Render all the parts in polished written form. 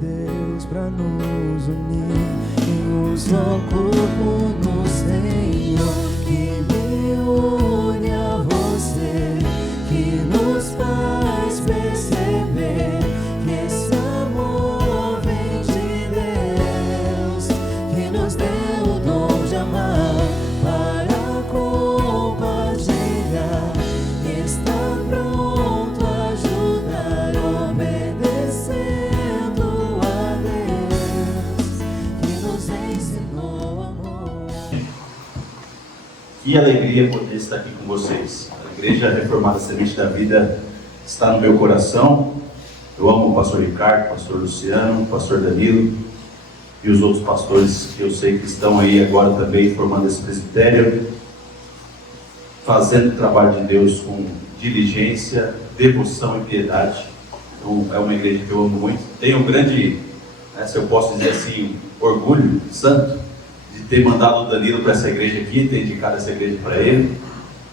Deus pra nos unir em um só corpo no Senhor, que me une a você, que nos faz perceber que esse amor vem de Deus, que nos deu o dom de amar para compartilhar, está pronto a ajudar, obedecendo a Deus, que nos ensinou amor. Que alegria poder estar aqui com vocês. A Igreja Reformada Semente da Vida está no meu coração. Eu amo o pastor Ricardo, o pastor Luciano, o pastor Danilo e os outros pastores que eu sei que estão aí agora também formando esse presbitério, fazendo o trabalho de Deus com diligência, devoção e piedade. Então, é uma igreja que eu amo muito. Tenho um grande, se eu posso dizer assim, orgulho santo de ter mandado o Danilo para essa igreja aqui, ter indicado essa igreja para ele,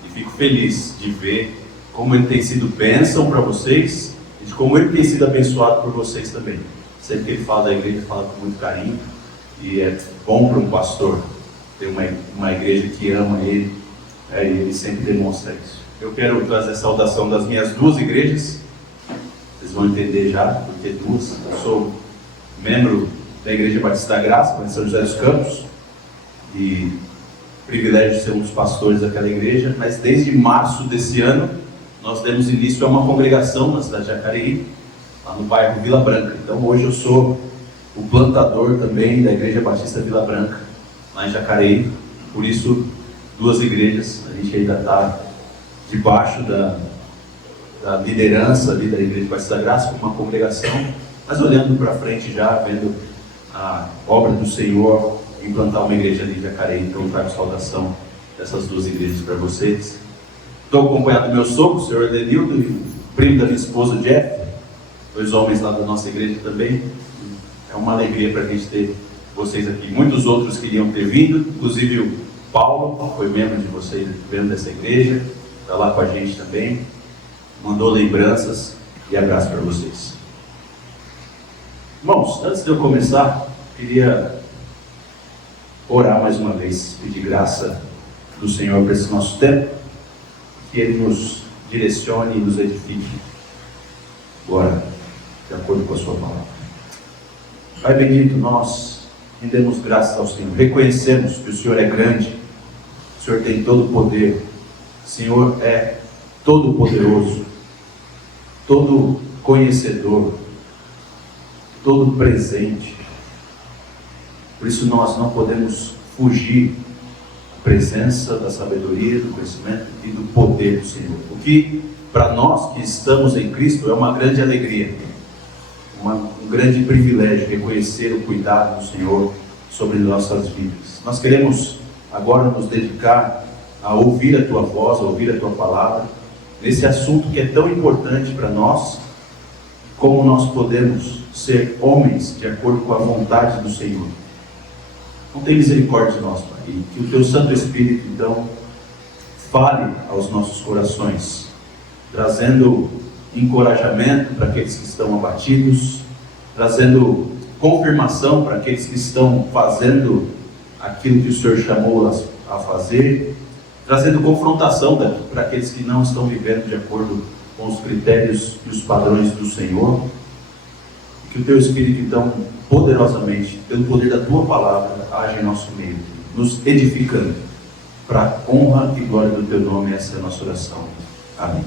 e fico feliz de ver como ele tem sido bênção para vocês e de como ele tem sido abençoado por vocês também. Sempre que ele fala da igreja, ele fala com muito carinho, e é bom para um pastor ter uma igreja que ama ele, e ele sempre demonstra isso. Eu quero trazer a saudação das minhas duas igrejas, vocês vão entender já porque duas. Eu sou membro da Igreja Batista da Graça, em São José dos Campos, e privilégio de ser um dos pastores daquela igreja, mas desde março desse ano nós demos início a uma congregação na cidade de Jacareí, lá no bairro Vila Branca. Então hoje eu sou o plantador também da Igreja Batista Vila Branca, lá em Jacareí. Por isso, duas igrejas. A gente ainda está debaixo da liderança ali da Igreja Batista da Graça, com uma congregação, mas olhando para frente já, vendo a obra do Senhor implantar uma igreja ali em Jacareí. Então eu trago saudação dessas duas igrejas para vocês. Estou acompanhado do meu sogro, o senhor Edenildo, e o primo da minha esposa, Jeff, dois homens lá da nossa igreja também. É uma alegria para a gente ter vocês aqui. Muitos outros queriam ter vindo, inclusive o Paulo, foi membro de vocês, membro dessa igreja, está lá com a gente também, mandou lembranças e abraço para vocês. Irmãos, antes de eu começar, queria orar mais uma vez, pedir graça do Senhor para esse nosso tempo, que Ele nos direcione e nos edifique agora, de acordo com a sua palavra. Pai bendito, nós rendemos graças ao Senhor, reconhecemos que o Senhor é grande, o Senhor tem todo o poder, o Senhor é todo poderoso, todo conhecedor, todo presente. Por isso nós não podemos fugir da presença, da sabedoria, do conhecimento e do poder do Senhor. O que para nós que estamos em Cristo é uma grande alegria, um grande privilégio reconhecer o cuidado do Senhor sobre nossas vidas. Nós queremos agora nos dedicar a ouvir a Tua voz, a ouvir a Tua palavra, nesse assunto que é tão importante para nós, como nós podemos ser homens de acordo com a vontade do Senhor. Não tem misericórdia de nós, Pai, e que o Teu Santo Espírito, então, fale aos nossos corações, trazendo encorajamento para aqueles que estão abatidos, trazendo confirmação para aqueles que estão fazendo aquilo que o Senhor chamou a fazer, trazendo confrontação para aqueles que não estão vivendo de acordo com os critérios e os padrões do Senhor. Que o Teu Espírito, então, poderosamente, pelo poder da Tua palavra, age em nosso meio, nos edificando, para a honra e glória do Teu nome. Essa é a nossa oração. Amém.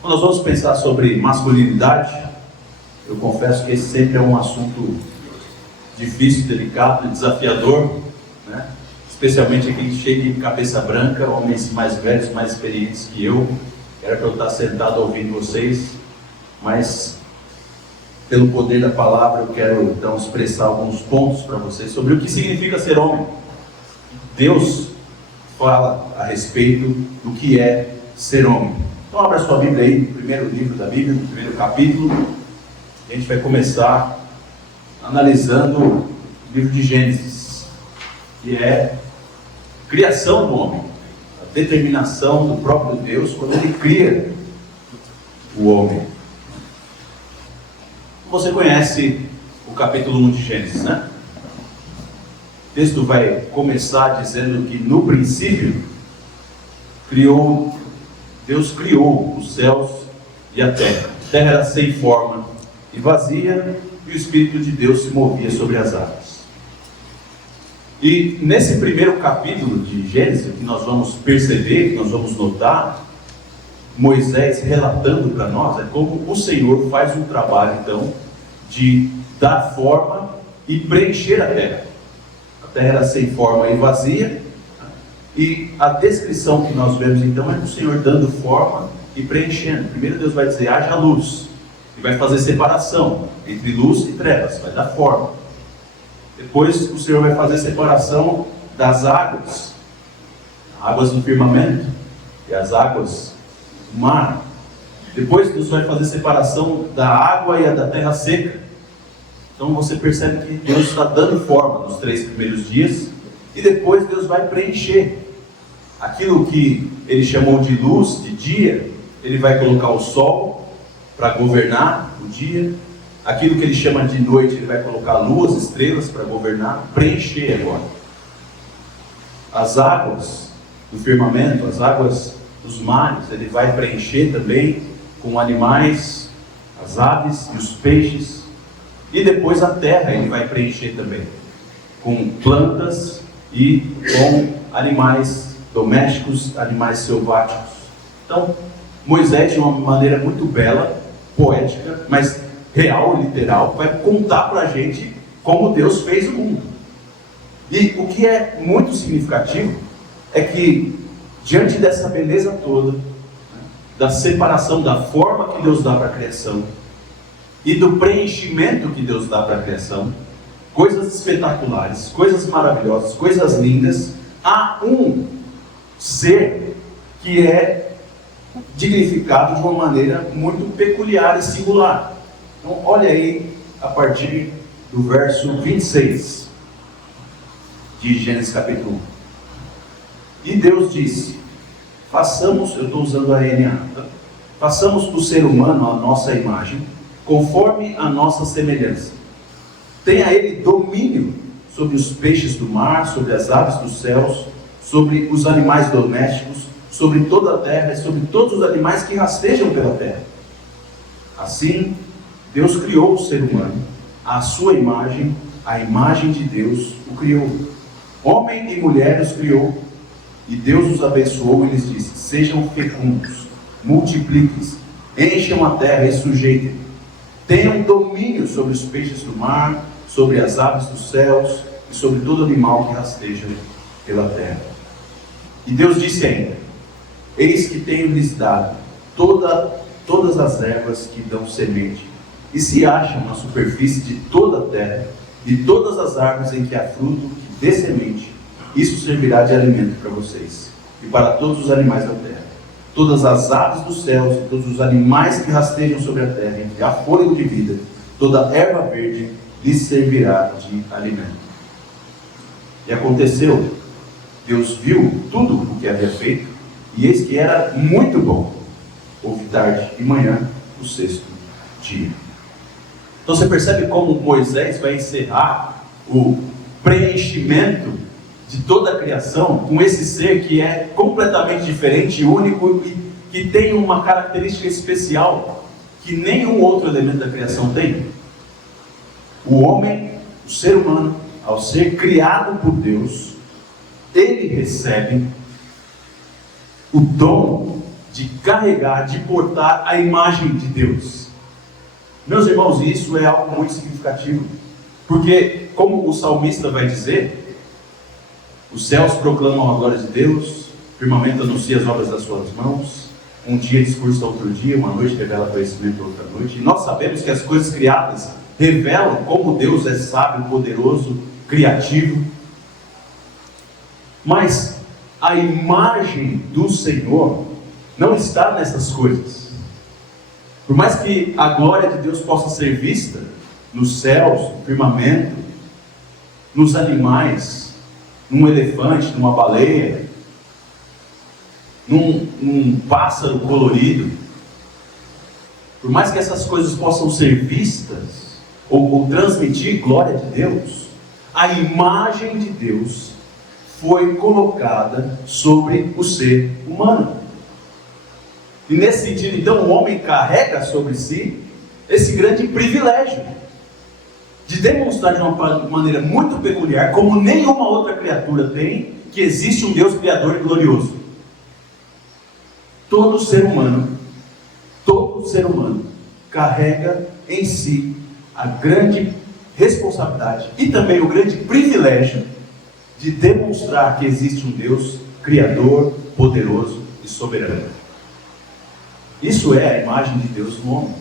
Nós vamos pensar sobre masculinidade. Eu confesso que esse sempre é um assunto difícil, delicado, desafiador, né? Especialmente aqui que chega de cabeça branca, homens mais velhos, mais experientes que eu. Era para eu estar sentado ouvindo vocês, mas pelo poder da palavra eu quero então expressar alguns pontos para vocês sobre o que significa ser homem. Deus fala a respeito do que é ser homem. Então abra sua Bíblia aí, no primeiro livro da Bíblia, no primeiro capítulo. A gente vai começar analisando o livro de Gênesis, que é a criação do homem, a determinação do próprio Deus quando Ele cria o homem. Você conhece o capítulo 1 de Gênesis, né? O texto vai começar dizendo que no princípio Deus criou os céus e a terra. A terra era sem forma e vazia, e o Espírito de Deus se movia sobre as águas. E nesse primeiro capítulo de Gênesis, que nós vamos perceber, que nós vamos notar, Moisés relatando para nós, é como o Senhor faz um trabalho, então, de dar forma e preencher a terra. A terra era sem forma e vazia, e a descrição que nós vemos, então, é o Senhor dando forma e preenchendo. Primeiro Deus vai dizer, haja luz, e vai fazer separação entre luz e trevas, vai dar forma. Depois o Senhor vai fazer separação das águas, águas do firmamento e as águas do mar. Depois Deus vai fazer separação da água e da terra seca. Então você percebe que Deus está dando forma nos 3 primeiros dias, e depois Deus vai preencher aquilo que Ele chamou de luz, de dia. Ele vai colocar o sol para governar o dia. Aquilo que Ele chama de noite, Ele vai colocar luas, estrelas para governar, preencher agora. As águas do firmamento, as águas dos mares, Ele vai preencher também com animais, as aves e os peixes. E depois a terra Ele vai preencher também com plantas e com animais domésticos, animais selváticos. Então, Moisés, de uma maneira muito bela, poética, mas real, literal, vai contar para a gente como Deus fez o mundo. E o que é muito significativo é que, diante dessa beleza toda, da separação, da forma que Deus dá para a criação e do preenchimento que Deus dá para a criação, coisas espetaculares, coisas maravilhosas, coisas lindas, há um ser que é dignificado de uma maneira muito peculiar e singular. Então, olha aí, a partir do verso 26 de Gênesis capítulo 1. E Deus disse, façamos, eu estou usando a NA, tá? Façamos do ser humano a nossa imagem, conforme a nossa semelhança. Tenha ele domínio sobre os peixes do mar, sobre as aves dos céus, sobre os animais domésticos, sobre toda a terra e sobre todos os animais que rastejam pela terra. Assim, Deus criou o ser humano, à sua imagem, a imagem de Deus o criou. Homem e mulher os criou, e Deus os abençoou e lhes disse, sejam fecundos, multipliquem-se, encham a terra e sujeitem. Tenham domínio sobre os peixes do mar, sobre as aves dos céus e sobre todo animal que rasteja pela terra. E Deus disse ainda, eis que tenho-lhes dado todas as ervas que dão semente, e se acham na superfície de toda a terra, de todas as árvores em que há fruto que dê semente, isso servirá de alimento para vocês, e para todos os animais da terra. Todas as aves dos céus e todos os animais que rastejam sobre a terra, em que há fôlego de vida, toda erva verde lhes servirá de alimento. E aconteceu, Deus viu tudo o que havia feito, e eis que era muito bom. Houve tarde e manhã, o 6º dia. Então você percebe como Moisés vai encerrar o preenchimento de toda a criação com esse ser que é completamente diferente, único e que tem uma característica especial que nenhum outro elemento da criação tem. O homem, o ser humano, ao ser criado por Deus, ele recebe o dom de carregar, de portar a imagem de Deus. Meus irmãos, isso é algo muito significativo, porque, como o salmista vai dizer, os céus proclamam a glória de Deus, o firmamento anuncia as obras das suas mãos, um dia discursa outro dia, uma noite revela conhecimento outra noite, e nós sabemos que as coisas criadas revelam como Deus é sábio, poderoso, criativo. Mas a imagem do Senhor não está nessas coisas. Por mais que a glória de Deus possa ser vista nos céus, no firmamento, nos animais, num elefante, numa baleia, num pássaro colorido, por mais que essas coisas possam ser vistas, ou transmitir glória de Deus, a imagem de Deus foi colocada sobre o ser humano. E nesse sentido, então, o homem carrega sobre si esse grande privilégio de demonstrar de uma maneira muito peculiar, como nenhuma outra criatura tem, que existe um Deus criador e glorioso. Todo ser humano carrega em si a grande responsabilidade e também o grande privilégio de demonstrar que existe um Deus criador, poderoso e soberano. Isso é a imagem de Deus no homem.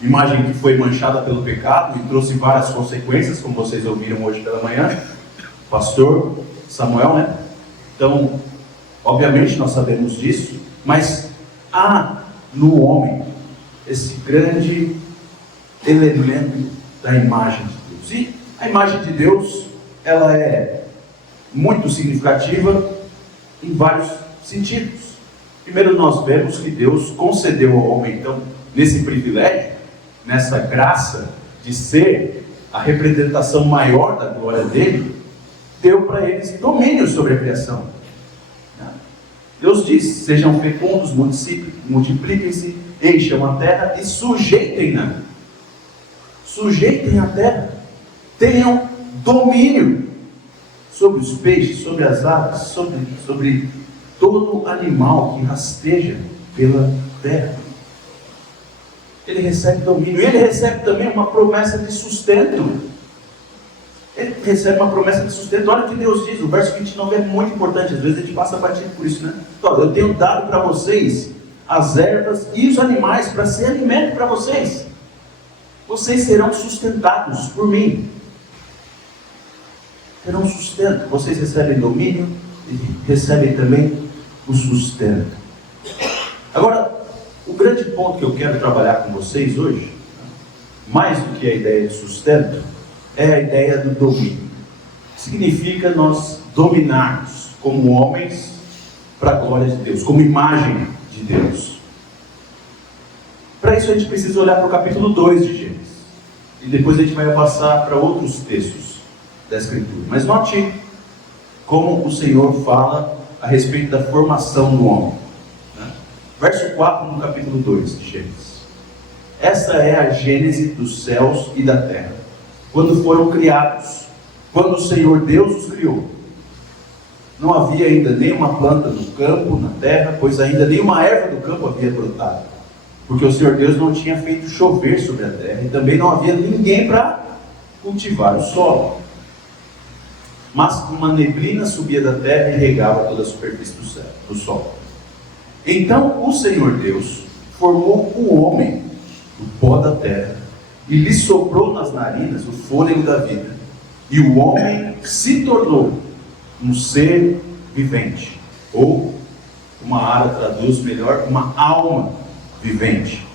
Imagem que foi manchada pelo pecado e trouxe várias consequências, como vocês ouviram hoje pela manhã. Pastor Samuel, né? Então, obviamente nós sabemos disso, mas há no homem esse grande elemento da imagem de Deus. E a imagem de Deus, ela é muito significativa em vários sentidos. Primeiro, nós vemos que Deus concedeu ao homem, então, nesse privilégio, nessa graça de ser a representação maior da glória dele, deu para eles domínio sobre a criação. Deus diz: sejam fecundos, multipliquem-se, encham a terra e sujeitem-na. Sujeitem a terra, tenham domínio sobre os peixes, sobre as aves, sobre todo animal que rasteja pela terra. Ele recebe domínio, ele recebe também uma promessa de sustento. Ele recebe uma promessa de sustento. Olha o que Deus diz, o verso 29 é muito importante, às vezes a gente passa batido por isso, né? Então, eu tenho dado para vocês as ervas e os animais para ser alimento para vocês. Vocês serão sustentados por mim. Terão sustento. Vocês recebem domínio e recebem também o sustento. Agora, o grande ponto que eu quero trabalhar com vocês hoje, mais do que a ideia de sustento, é a ideia do domínio. Significa nós dominarmos como homens para a glória de Deus, como imagem de Deus. Para isso a gente precisa olhar para o capítulo 2 de Gênesis. E depois a gente vai passar para outros textos da Escritura. Mas note como o Senhor fala a respeito da formação do homem. Verso 4 no capítulo 2 de Gênesis. Essa é a gênese dos céus e da terra, quando foram criados, quando o Senhor Deus os criou. Não havia ainda nenhuma planta no campo, na terra, pois ainda nenhuma erva do campo havia brotado, porque o Senhor Deus não tinha feito chover sobre a terra, e também não havia ninguém para cultivar o solo. Mas uma neblina subia da terra e regava toda a superfície do solo. Então o Senhor Deus formou o homem do pó da terra e lhe soprou nas narinas o fôlego da vida, e o homem se tornou um ser vivente, ou uma Ara traduz melhor, uma alma vivente.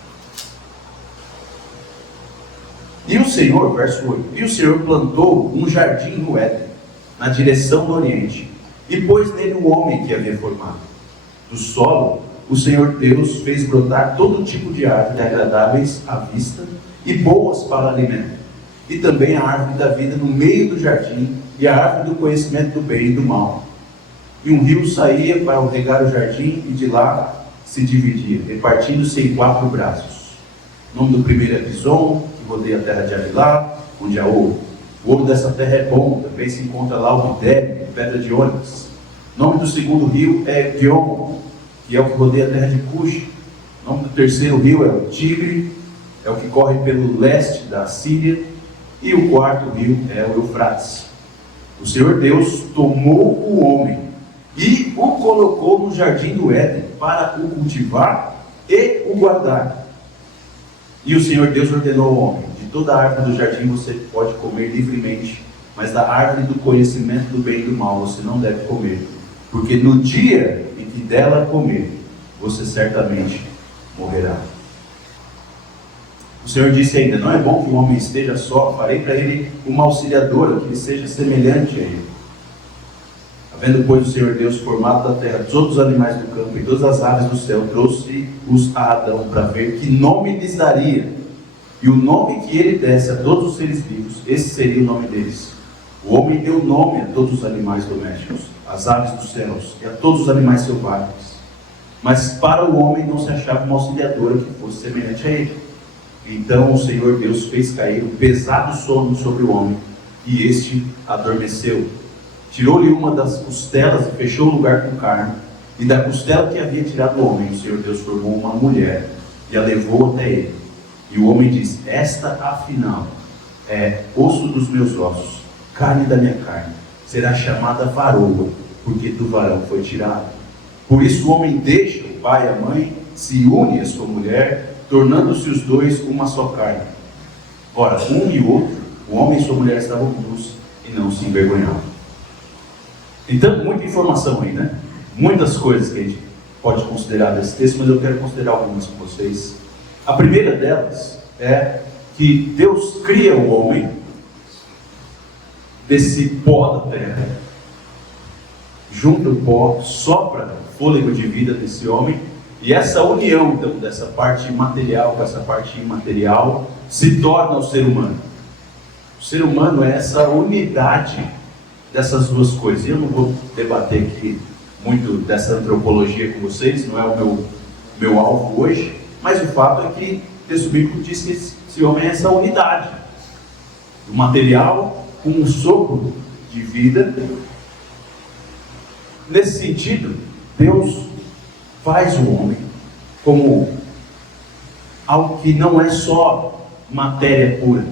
E o Senhor, verso 8, e o Senhor plantou um jardim no Éden, na direção do Oriente, e pôs nele o homem que havia formado. Do solo, o Senhor Deus fez brotar todo tipo de árvores agradáveis à vista e boas para alimento, e também a árvore da vida no meio do jardim, e a árvore do conhecimento do bem e do mal. E um rio saía para regar o jardim, e de lá se dividia, repartindo-se em 4 braços. O nome do primeiro é Pison, que rodeia a terra de Avilá, onde há ouro. O ouro dessa terra é bom, também se encontra lá o bidério, pedra de ônix. O nome do segundo rio é Gihon, que é o que rodeia a terra de Cush. O nome do terceiro rio é o Tigre, é o que corre pelo leste da Síria. E o quarto rio é o Eufrates. O Senhor Deus tomou o homem e o colocou no jardim do Éden para o cultivar e o guardar. E o Senhor Deus ordenou ao homem: de toda a árvore do jardim você pode comer livremente, mas da árvore do conhecimento do bem e do mal você não deve comer, porque no dia em que dela comer, você certamente morrerá. O Senhor disse ainda: não é bom que o homem esteja só, farei para ele uma auxiliadora, que ele seja semelhante a ele. Havendo, pois, o Senhor Deus formado da terra todos os animais do campo e todas as aves do céu, trouxe-os a Adão para ver que nome lhes daria. e o nome que ele desse a todos os seres vivos, esse seria o nome deles. O homem deu nome a todos os animais domésticos, às aves dos céus e a todos os animais selvagens. Mas para o homem não se achava uma auxiliadora que fosse semelhante a ele. Então o Senhor Deus fez cair um pesado sono sobre o homem, e este adormeceu. Tirou-lhe uma das costelas e fechou o lugar com carne. E da costela que havia tirado o homem, o Senhor Deus formou uma mulher e a levou até ele. E o homem disse: esta afinal é osso dos meus ossos, carne da minha carne. Será chamada varoa, porque do varão foi tirado. Por isso o homem deixa o pai e a mãe, se une à sua mulher, tornando-se os dois uma só carne. Ora, um e o outro, o homem e sua mulher estavam nus e não se envergonhavam. Então, muita informação aí, né? Muitas coisas que a gente pode considerar desse texto, mas eu quero considerar algumas com vocês. A primeira delas é que Deus cria o homem desse pó da terra, junta o pó, sopra o fôlego de vida desse homem, e essa união, então, dessa parte material com essa parte imaterial, se torna o ser humano. O ser humano é essa unidade dessas duas coisas. Eu não vou debater aqui muito dessa antropologia com vocês, não é o meu alvo hoje, mas o fato é que o texto bíblico diz que esse homem é essa unidade do material com um sopro de vida. Nesse sentido, Deus faz o homem como algo que não é só matéria pura,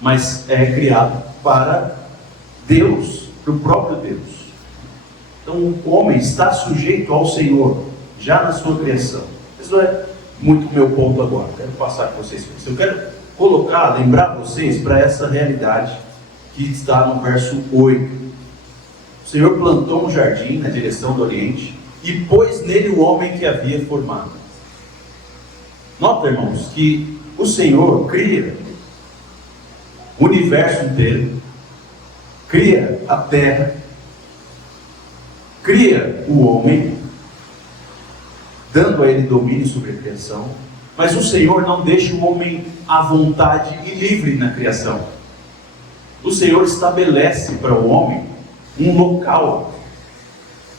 mas é criado para Deus, para o próprio Deus. Então o homem está sujeito ao Senhor, já na sua criação. Isso não é muito meu ponto agora, quero passar com vocês. Eu quero lembrar vocês para essa realidade que está no verso 8. O Senhor plantou um jardim na direção do Oriente e pôs nele o homem que havia formado. Nota, irmãos, que o Senhor cria o universo inteiro, cria a terra, cria o homem, dando a ele domínio sobre a criação, mas o Senhor não deixa o homem à vontade e livre na criação. O Senhor estabelece para o homem um local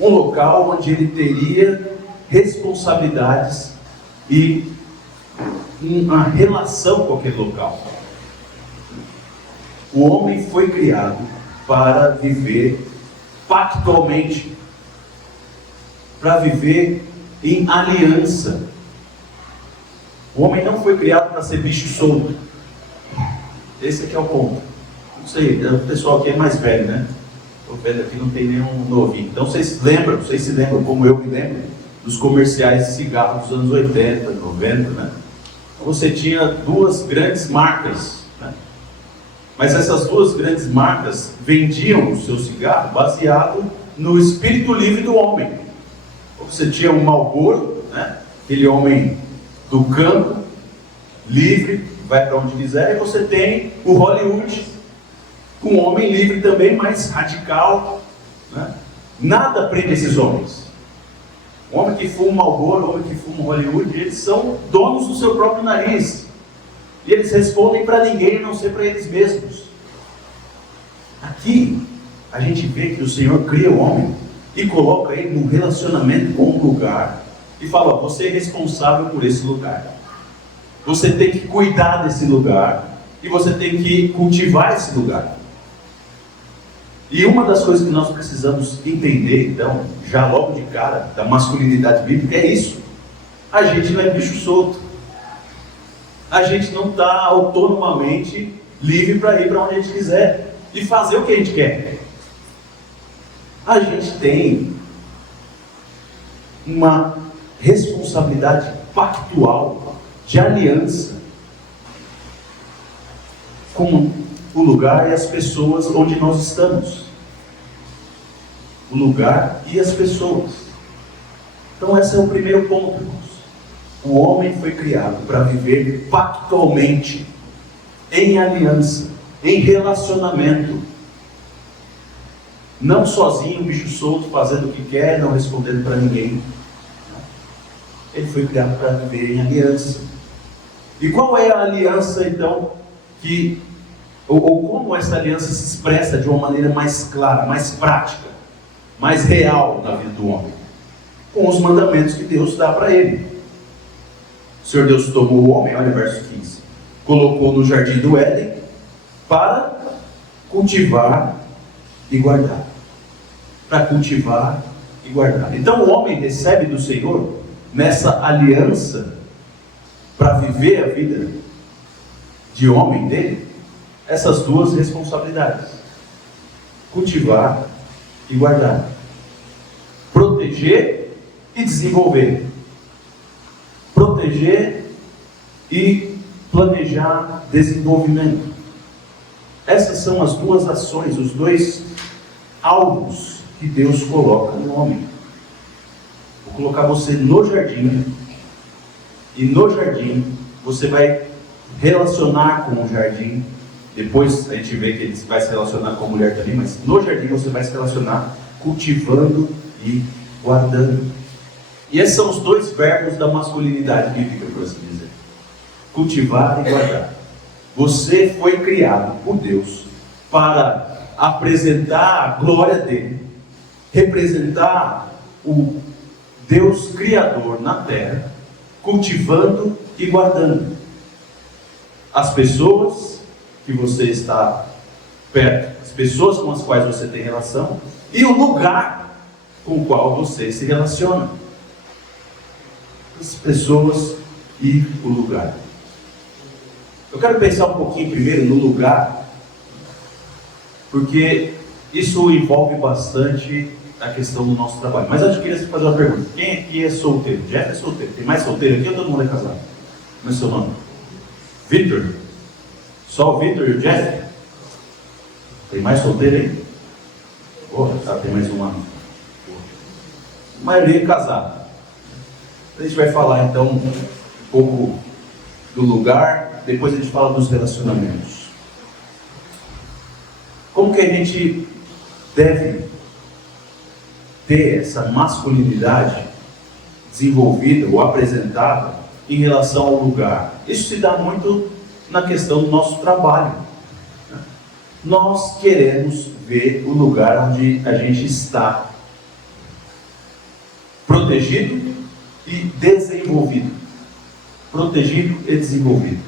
onde ele teria responsabilidades e uma relação com aquele local. O homem foi criado para viver pactualmente, para viver em aliança. O homem não foi criado para ser bicho solto. Esse aqui é o ponto. Não sei, o pessoal aqui é mais velho, né? Estou vendo aqui, não tem nenhum novinho. Então vocês se lembram, como eu me lembro, dos comerciais de cigarro dos anos 80, 90, né? Você tinha duas grandes marcas, né? Mas essas duas grandes marcas vendiam o seu cigarro baseado no espírito livre do homem. Você tinha o Marlboro, né? Aquele homem do campo, livre, vai para onde quiser, e você tem o Hollywood, um homem livre também, mais radical, né? Nada prende esses homens. O homem que fuma Marlboro, o homem que fuma Hollywood, eles são donos do seu próprio nariz. E eles respondem para ninguém, a não ser para eles mesmos. Aqui, a gente vê que o Senhor cria o homem e coloca ele num relacionamento com um lugar e fala: ó, você é responsável por esse lugar. Você tem que cuidar desse lugar e você tem que cultivar esse lugar. E uma das coisas que nós precisamos entender, então, já logo de cara, da masculinidade bíblica, é isso. A gente não é bicho solto. A gente não está autonomamente livre para ir para onde a gente quiser e fazer o que a gente quer. A gente tem uma responsabilidade pactual, de aliança, com o lugar e as pessoas onde nós estamos. O lugar e as pessoas. Então esse é o primeiro ponto, irmãos. O homem foi criado para viver pactualmente, em aliança, em relacionamento. Não sozinho, bicho solto, fazendo o que quer, não respondendo para ninguém. Ele foi criado para viver em aliança. E qual é a aliança, então, ou como essa aliança se expressa de uma maneira mais clara, mais prática, mais real na vida do homem? Com os mandamentos que Deus dá para ele. O Senhor Deus tomou o homem, olha o verso 15, colocou no jardim do Éden para cultivar e guardar. Para cultivar e guardar. Então o homem recebe do Senhor, nessa aliança, para viver a vida de homem dele, essas duas responsabilidades: cultivar e guardar, proteger e desenvolver, proteger e planejar desenvolvimento. Essas são as duas ações, os dois alvos que Deus coloca no homem. Vou colocar você no jardim, e no jardim você vai relacionar com o jardim. Depois a gente vê que ele vai se relacionar com a mulher também, mas no jardim você vai se relacionar cultivando e guardando. E esses são os dois verbos da masculinidade bíblica, por assim dizer: cultivar e guardar. Você foi criado por Deus para apresentar a glória dele, representar o Deus Criador na terra, cultivando e guardando as pessoas que você está perto, as pessoas com as quais você tem relação, e o lugar com o qual você se relaciona. As pessoas e o lugar. Eu quero pensar um pouquinho primeiro no lugar, porque isso envolve bastante a questão do nosso trabalho. Mas eu queria fazer uma pergunta: quem aqui é solteiro? Jeff é solteiro. Tem mais solteiro aqui ou todo mundo é casado? Como é seu nome? Victor? Só o Victor e o Jeff? Tem mais solteiro aí? Tá, tem mais um ano. A maioria é casada. A gente vai falar então um pouco do lugar, depois a gente fala dos relacionamentos. Como que a gente deve ter essa masculinidade desenvolvida ou apresentada em relação ao lugar? Isso se dá muito na questão do nosso trabalho. Nós queremos ver o lugar onde a gente está protegido e desenvolvido. Protegido e desenvolvido.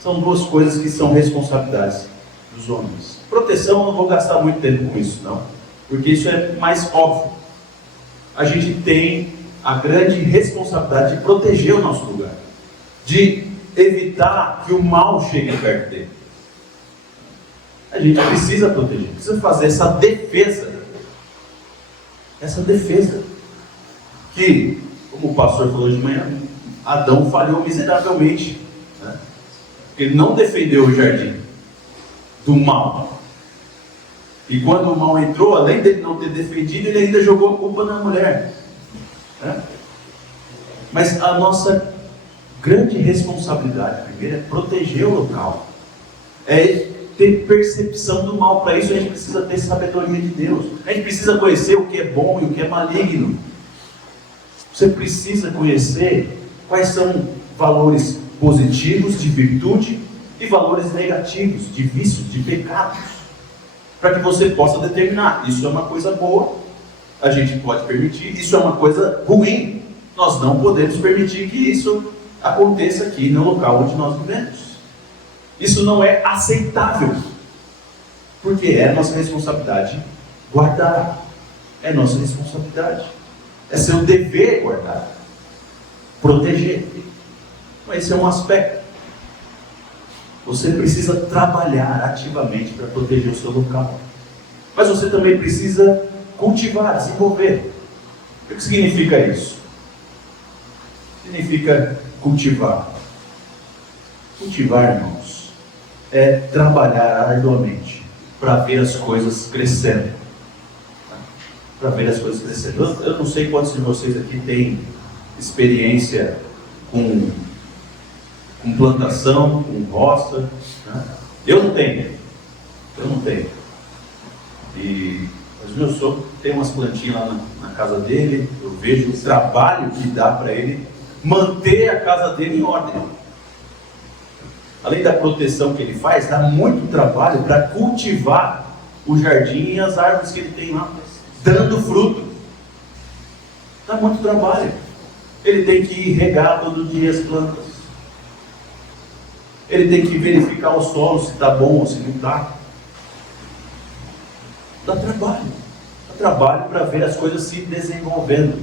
São duas coisas que são responsabilidades dos homens. Proteção, eu não vou gastar muito tempo com isso, não, porque isso é mais óbvio. A gente tem a grande responsabilidade de proteger o nosso lugar, de evitar que o mal chegue perto dele. A gente precisa proteger, precisa fazer essa defesa. Essa defesa. Que, como o pastor falou de manhã, Adão falhou miseravelmente, né? Ele não defendeu o jardim do mal. E quando o mal entrou, além dele não ter defendido, ele ainda jogou a culpa na mulher, né? Mas a nossa grande responsabilidade, primeiro, é proteger o local, é ter percepção do mal. Para isso a gente precisa ter sabedoria de Deus, a gente precisa conhecer o que é bom e o que é maligno. Você precisa conhecer quais são valores positivos de virtude e valores negativos de vícios, de pecados, para que você possa determinar: isso é uma coisa boa, a gente pode permitir; isso é uma coisa ruim, nós não podemos permitir que isso aconteça aqui no local onde nós vivemos. Isso não é aceitável, porque é nossa responsabilidade guardar, é nossa responsabilidade, é seu dever guardar, proteger. Então, esse é um aspecto. Você precisa trabalhar ativamente para proteger o seu local, mas você também precisa cultivar, desenvolver. O que significa isso? Significa cultivar. Cultivar, irmãos, é trabalhar arduamente para ver as coisas crescendo. Para ver as coisas crescendo. Eu não sei quantos de vocês aqui têm experiência com plantação, com roça, né? Eu não tenho. Mas o meu sogro tem umas plantinhas lá na casa dele. Eu vejo o trabalho que dá para ele manter a casa dele em ordem. além da proteção que ele faz, dá muito trabalho para cultivar o jardim e as árvores que ele tem lá, dando fruto. Dá muito trabalho. Ele tem que regar todo dia as plantas. Ele tem que verificar o solo, se está bom ou se não está. Dá trabalho. Dá trabalho para ver as coisas se desenvolvendo.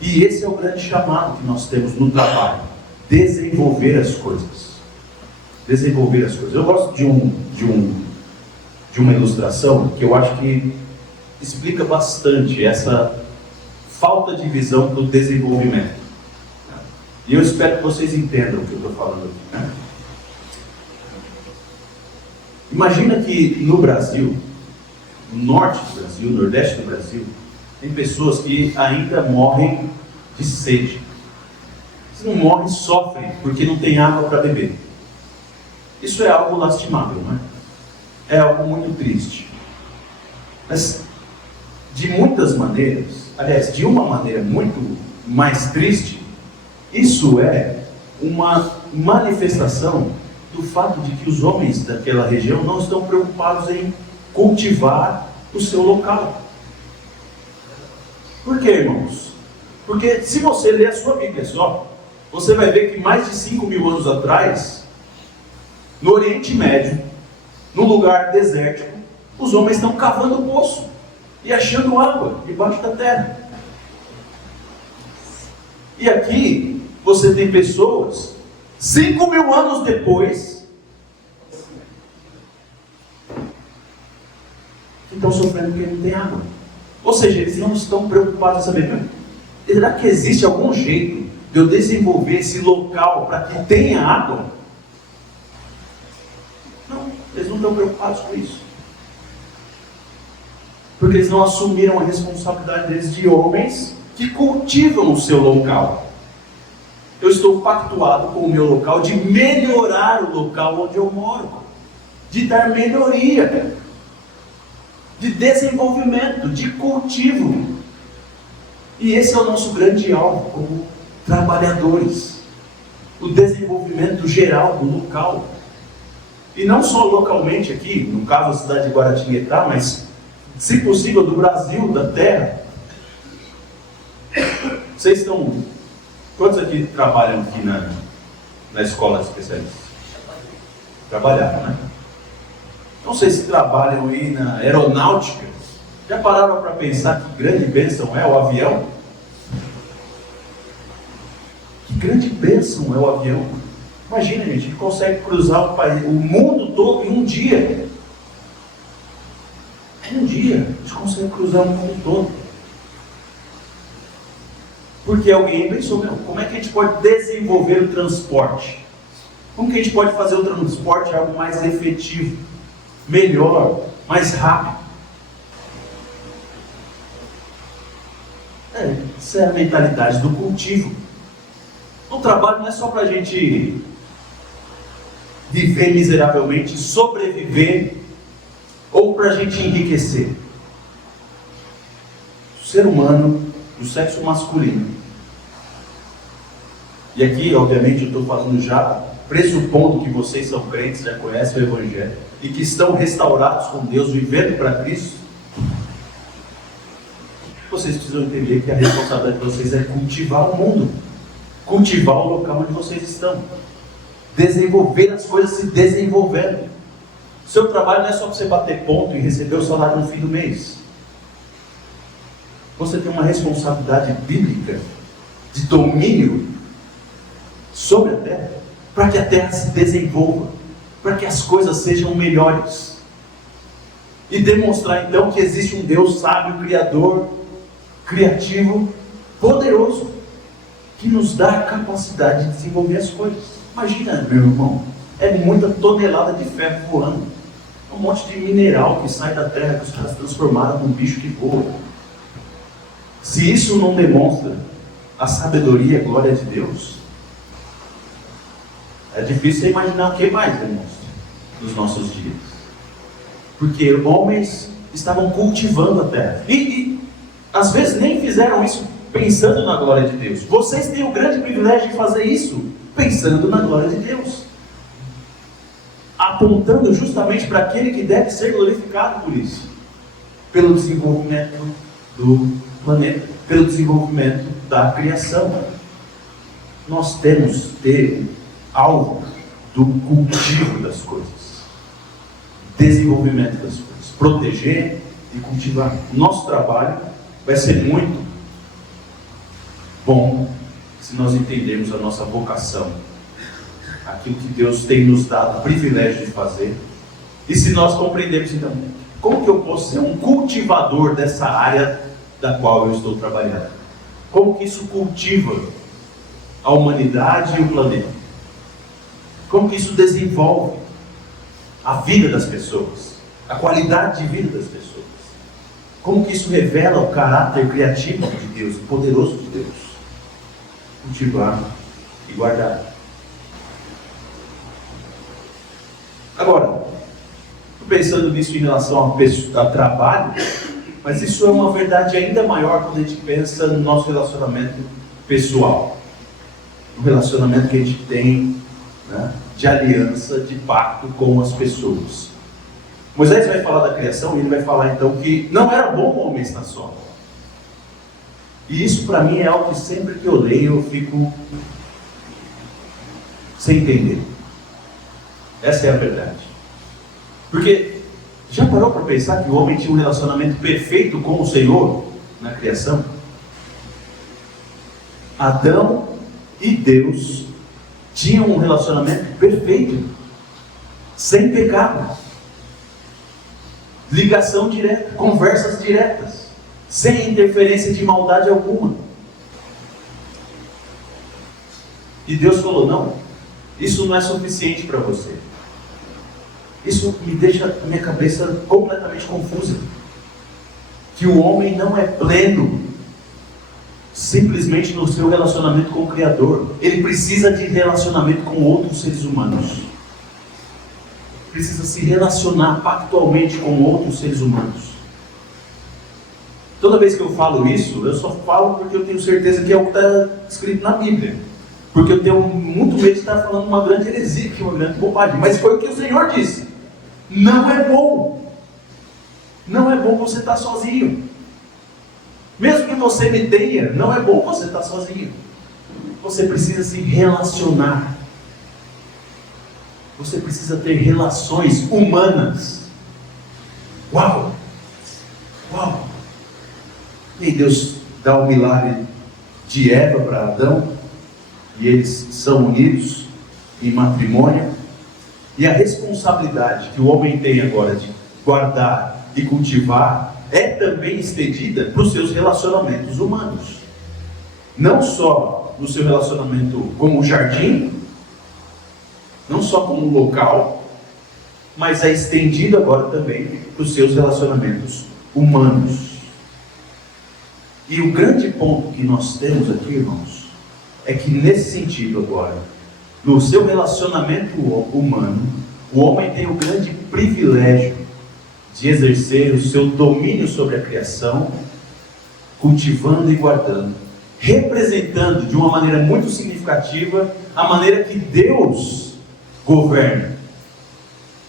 E esse é o grande chamado que nós temos no trabalho. Desenvolver as coisas. Desenvolver as coisas. Eu gosto de uma ilustração que eu acho que explica bastante essa falta de visão do desenvolvimento. E eu espero que vocês entendam o que eu estou falando aqui. Imagina que no Brasil, no norte do Brasil, no nordeste do Brasil, tem pessoas que ainda morrem de sede. Se não morrem, sofrem, porque não tem água para beber. Isso é algo lastimável, não é? É algo muito triste. Mas, de muitas maneiras, aliás, de uma maneira muito mais triste, isso é uma manifestação do fato de que os homens daquela região não estão preocupados em cultivar o seu local. Por quê, irmãos? Porque se você ler a sua Bíblia só, você vai ver que mais de 5.000 anos atrás, no Oriente Médio, num lugar desértico, os homens estão cavando poço e achando água debaixo da terra. E aqui você tem pessoas 5.000 anos depois que estão sofrendo porque não tem água. Ou seja, eles não estão preocupados em saber, será que existe algum jeito de eu desenvolver esse local para que tenha água? Não, eles não estão preocupados com isso. Porque eles não assumiram a responsabilidade deles de homens que cultivam o seu local. Eu estou pactuado com o meu local de melhorar o local onde eu moro, de dar melhoria, de desenvolvimento, de cultivo. E esse é o nosso grande alvo como trabalhadores, o desenvolvimento geral do local. E não só localmente aqui, no caso a cidade de Guaratinguetá, mas, se possível, do Brasil, da terra. Vocês estão... Quantos aqui trabalham aqui na escola de especialistas? Trabalharam, né? Não sei se trabalham aí na aeronáutica. Já pararam para pensar que grande bênção é o avião? Que grande bênção é o avião? Imagina, gente, a gente consegue cruzar o mundo todo em um dia. Em um dia, a gente consegue cruzar o mundo todo. Porque alguém pensou, como é que a gente pode desenvolver o transporte? Como que a gente pode fazer o transporte algo mais efetivo, melhor, mais rápido? Essa é a mentalidade do cultivo. O trabalho não é só para a gente viver miseravelmente, sobreviver, ou para a gente enriquecer. O ser humano do sexo masculino. E aqui, obviamente, eu estou falando já, pressupondo que vocês são crentes, já conhecem o Evangelho, e que estão restaurados com Deus, vivendo para Cristo. Vocês precisam entender que a responsabilidade de vocês é cultivar o mundo, cultivar o local onde vocês estão, desenvolver as coisas se desenvolvendo. Seu trabalho não é só para você bater ponto e receber o salário no fim do mês. Você tem uma responsabilidade bíblica de domínio sobre a terra, para que a terra se desenvolva, para que as coisas sejam melhores, e demonstrar então que existe um Deus sábio, criador, criativo, poderoso, que nos dá a capacidade de desenvolver as coisas. Imagina, meu irmão, é muita tonelada de ferro voando, um monte de mineral que sai da terra, que os caras transformaram num bicho que voa. Se isso não demonstra a sabedoria e a glória de Deus, é difícil imaginar o que mais demonstra nos nossos dias. Porque homens estavam cultivando a terra. E às vezes nem fizeram isso pensando na glória de Deus. Vocês têm o grande privilégio de fazer isso pensando na glória de Deus. apontando justamente para aquele que deve ser glorificado por isso, pelo desenvolvimento do planeta, pelo desenvolvimento da criação. Nós temos que ter alvo do cultivo das coisas, desenvolvimento das coisas, proteger e cultivar. Nosso trabalho vai ser muito bom se nós entendermos a nossa vocação, aquilo que Deus tem nos dado o privilégio de fazer, e se nós compreendermos então, como que eu posso ser um cultivador dessa área da qual eu estou trabalhando? Como que isso cultiva a humanidade e o planeta? Como que isso desenvolve a vida das pessoas, a qualidade de vida das pessoas? Como que isso revela o caráter criativo de Deus, poderoso de Deus? Cultivar e guardar. Agora, estou pensando nisso em relação a trabalho, mas isso é uma verdade ainda maior quando a gente pensa no nosso relacionamento pessoal, no relacionamento que a gente tem, né, de aliança, de pacto com as pessoas. Moisés vai falar da criação e ele vai falar então que não era bom o homem estar só. E isso para mim é algo que sempre que eu leio eu fico sem entender. Essa é a verdade. Porque já parou para pensar que o homem tinha um relacionamento perfeito com o Senhor na criação? Adão e Deus tinham um relacionamento perfeito, sem pecado, ligação direta, conversas diretas, sem interferência de maldade alguma. E Deus falou: não, isso não é suficiente para você. Isso me deixa a minha cabeça completamente confusa. Que o homem não é pleno simplesmente no seu relacionamento com o Criador. Ele precisa de relacionamento com outros seres humanos. Precisa se relacionar pactualmente com outros seres humanos. Toda vez que eu falo isso, eu só falo porque eu tenho certeza que é o que está escrito na Bíblia. Porque eu tenho muito medo de estar falando uma grande heresia, uma grande bobagem. Mas foi o que o Senhor disse. Não é bom. Não é bom você estar sozinho. Mesmo que você me tenha, não é bom você estar sozinho. Você precisa se relacionar. Você precisa ter relações humanas. Uau! Uau! E Deus dá o milagre de Eva para Adão. E eles são unidos em matrimônio. E a responsabilidade que o homem tem agora de guardar e cultivar é também estendida para os seus relacionamentos humanos. Não só no seu relacionamento como jardim, não só como local, mas é estendido agora também para os seus relacionamentos humanos. E o grande ponto que nós temos aqui, irmãos, é que nesse sentido agora, no seu relacionamento humano, o homem tem o grande privilégio de exercer o seu domínio sobre a criação, cultivando e guardando, representando de uma maneira muito significativa a maneira que Deus governa.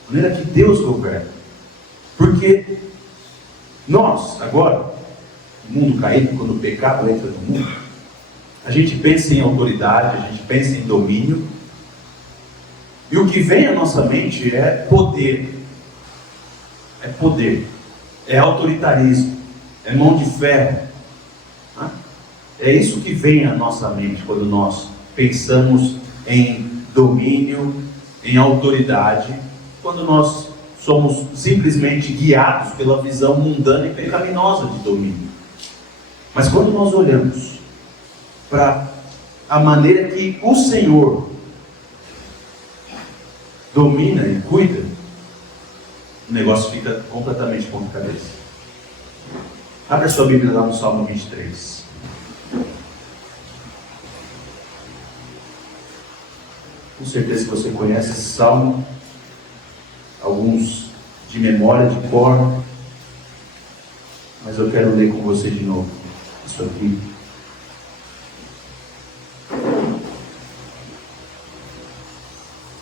A maneira que Deus governa. Porque nós, agora, o mundo caído, quando o pecado entra no mundo, a gente pensa em autoridade, a gente pensa em domínio, e o que vem à nossa mente é poder. É poder, é autoritarismo, é mão de ferro. É isso que vem à nossa mente quando nós pensamos em domínio, em autoridade, quando nós somos simplesmente guiados pela visão mundana e pecaminosa de domínio. Mas quando nós olhamos para a maneira que o Senhor domina e cuida, o negócio fica completamente ponta cabeça. Abra sua Bíblia lá no Salmo 23. Com certeza que você conhece esse salmo, alguns de memória, de cor, mas eu quero ler com você de novo isso aqui.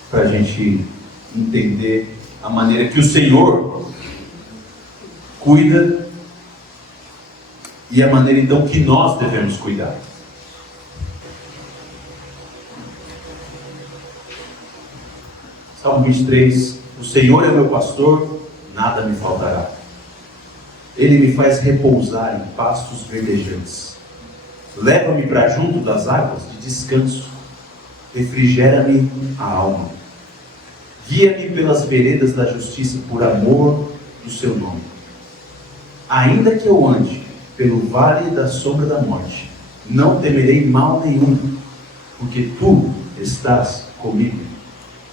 Para a gente entender a maneira que o Senhor cuida e a maneira então que nós devemos cuidar. Salmo 23: o Senhor é o meu pastor, nada me faltará. Ele me faz repousar em pastos verdejantes. Leva-me para junto das águas de descanso. Refrigera-me a alma. Guia-me pelas veredas da justiça por amor do seu nome. Ainda que eu ande pelo vale da sombra da morte, não temerei mal nenhum, porque tu estás comigo.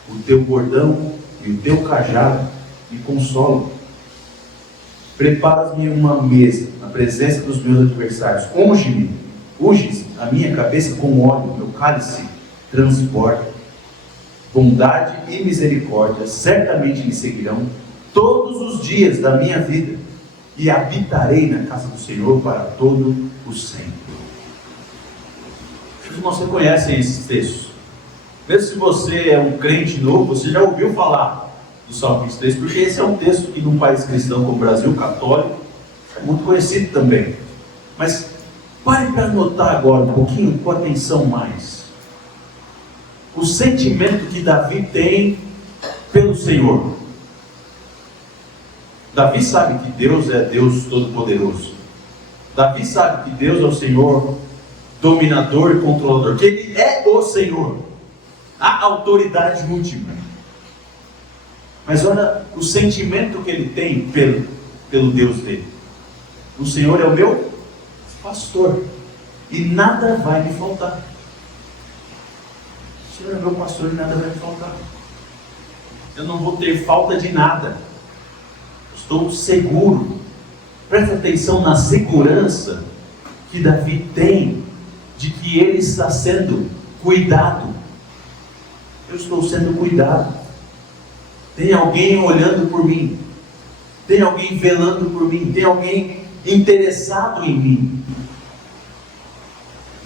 O teu bordão e o teu cajado me consolam. Preparas-me uma mesa na presença dos meus adversários. Unges a minha cabeça com óleo, meu cálice transborda. Bondade e misericórdia certamente me seguirão todos os dias da minha vida, e habitarei na casa do Senhor para todo o sempre. Os irmãos, você conhecem esses textos? Mesmo se você é um crente novo, você já ouviu falar do Salmo 23, porque esse é um texto que num país cristão como o Brasil, católico, é muito conhecido também. Mas pare para notar agora um pouquinho, com atenção mais, o sentimento que Davi tem pelo Senhor. Davi sabe que Deus é Deus Todo-Poderoso. Davi sabe que Deus é o Senhor dominador e controlador, que Ele é o Senhor, a autoridade última. Mas olha o sentimento que ele tem pelo Deus dele. O Senhor é o meu pastor, e nada vai me faltar. O Senhor é meu pastor e nada vai me faltar. Eu não vou ter falta de nada. Estou seguro. Presta atenção na segurança que Davi tem de que ele está sendo cuidado. Eu estou sendo cuidado. Tem alguém olhando por mim. Tem alguém velando por mim. Tem alguém interessado em mim.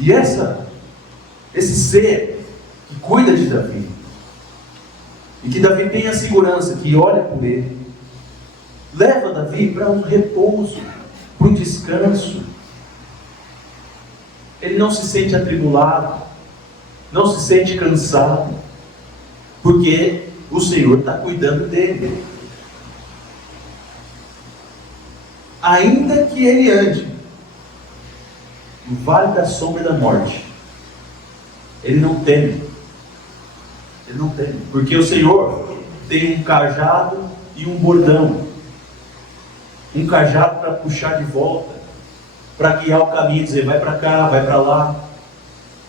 E esse ser que cuida de Davi, e que Davi tem a segurança, que olha por ele, leva Davi para um repouso, para um descanso. Ele não se sente atribulado, não se sente cansado, porque o Senhor está cuidando dele. Ainda que ele ande no vale da sombra da morte, ele não teme. Ele não teme, porque o Senhor tem um cajado e um bordão. Um cajado para puxar de volta, para guiar o caminho, dizer vai para cá, vai para lá.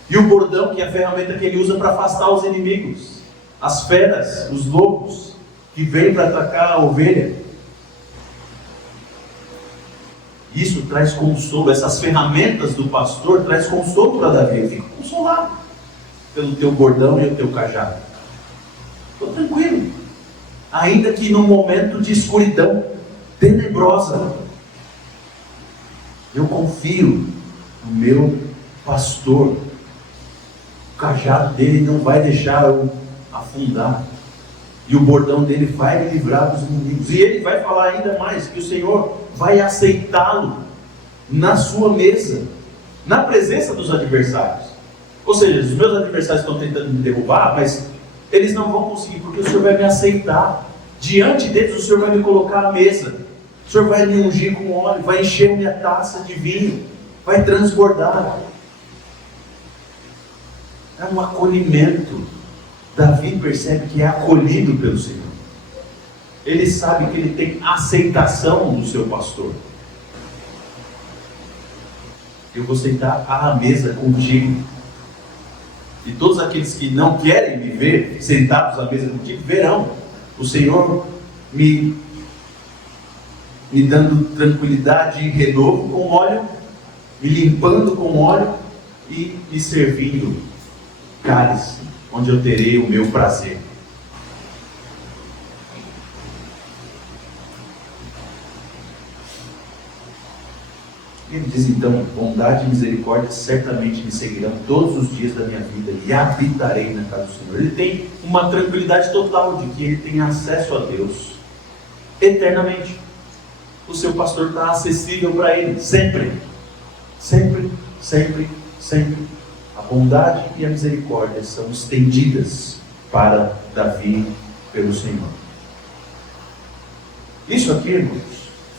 E o bordão, que é a ferramenta que ele usa para afastar os inimigos, as feras, os lobos que vêm para atacar a ovelha. Isso traz consolo. Essas ferramentas do pastor traz consolo para Davi. Eu fico consolado pelo teu bordão e o teu cajado. Estou tranquilo, ainda que num momento de escuridão tenebrosa, eu confio no meu pastor. O cajado dele não vai deixar eu afundar, e o bordão dele vai me livrar dos inimigos. E ele vai falar ainda mais, que o Senhor vai aceitá-lo na sua mesa, na presença dos adversários. Ou seja, os meus adversários estão tentando me derrubar, mas eles não vão conseguir, porque o Senhor vai me aceitar. Diante deles o Senhor vai me colocar à mesa, o Senhor vai me ungir com óleo, vai encher minha taça de vinho, vai transbordar. É um acolhimento. Davi percebe que é acolhido pelo Senhor. Ele sabe que ele tem aceitação do seu pastor. Eu vou sentar à mesa contigo, e todos aqueles que não querem me ver sentados à mesa contigo verão o Senhor me dando tranquilidade e renovo com óleo, me limpando com óleo e me servindo cálice, onde eu terei o meu prazer. E Ele diz então: bondade e misericórdia certamente me seguirão todos os dias da minha vida e habitarei na casa do Senhor. Ele tem uma tranquilidade total de que ele tem acesso a Deus eternamente. O seu pastor está acessível para ele, sempre, sempre, sempre, sempre. A bondade e a misericórdia são estendidas para Davi pelo Senhor. Isso aqui, irmãos,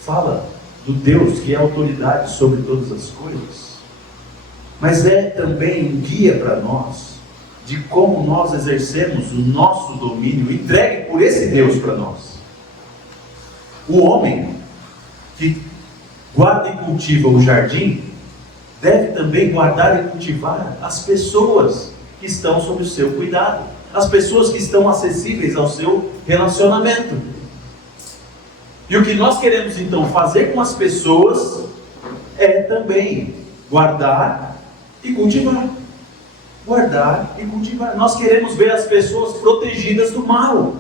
fala do Deus que é autoridade sobre todas as coisas, mas é também um guia para nós de como nós exercemos o nosso domínio entregue por esse Deus para nós. O homem que guarda e cultiva o jardim deve também guardar e cultivar as pessoas que estão sob o seu cuidado, as pessoas que estão acessíveis ao seu relacionamento. E o que nós queremos então fazer com as pessoas é também guardar e cultivar. Guardar e cultivar. Nós queremos ver as pessoas protegidas do mal,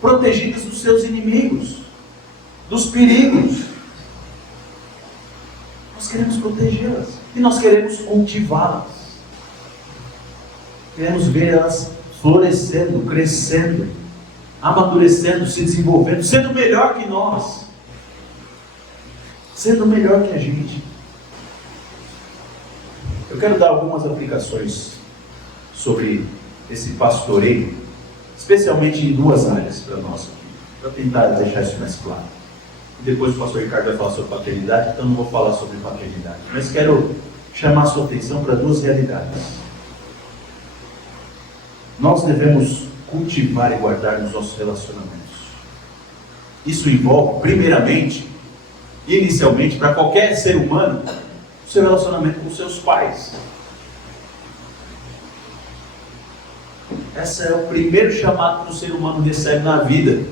protegidas dos seus inimigos, dos perigos. Nós queremos protegê-las e nós queremos cultivá-las. Queremos vê-las florescendo, crescendo, amadurecendo, se desenvolvendo, sendo melhor que nós, sendo melhor que a gente. Eu quero dar algumas aplicações sobre esse pastoreio, especialmente em duas áreas para nós aqui, para tentar deixar isso mais claro. E depois o pastor Ricardo vai falar sobre paternidade, então não vou falar sobre paternidade, mas quero chamar a sua atenção para duas realidades. Nós devemos cultivar e guardar nos nossos relacionamentos. Isso envolve, primeiramente, inicialmente, para qualquer ser humano, o seu relacionamento com seus pais. Esse é o primeiro chamado que o ser humano recebe na vida,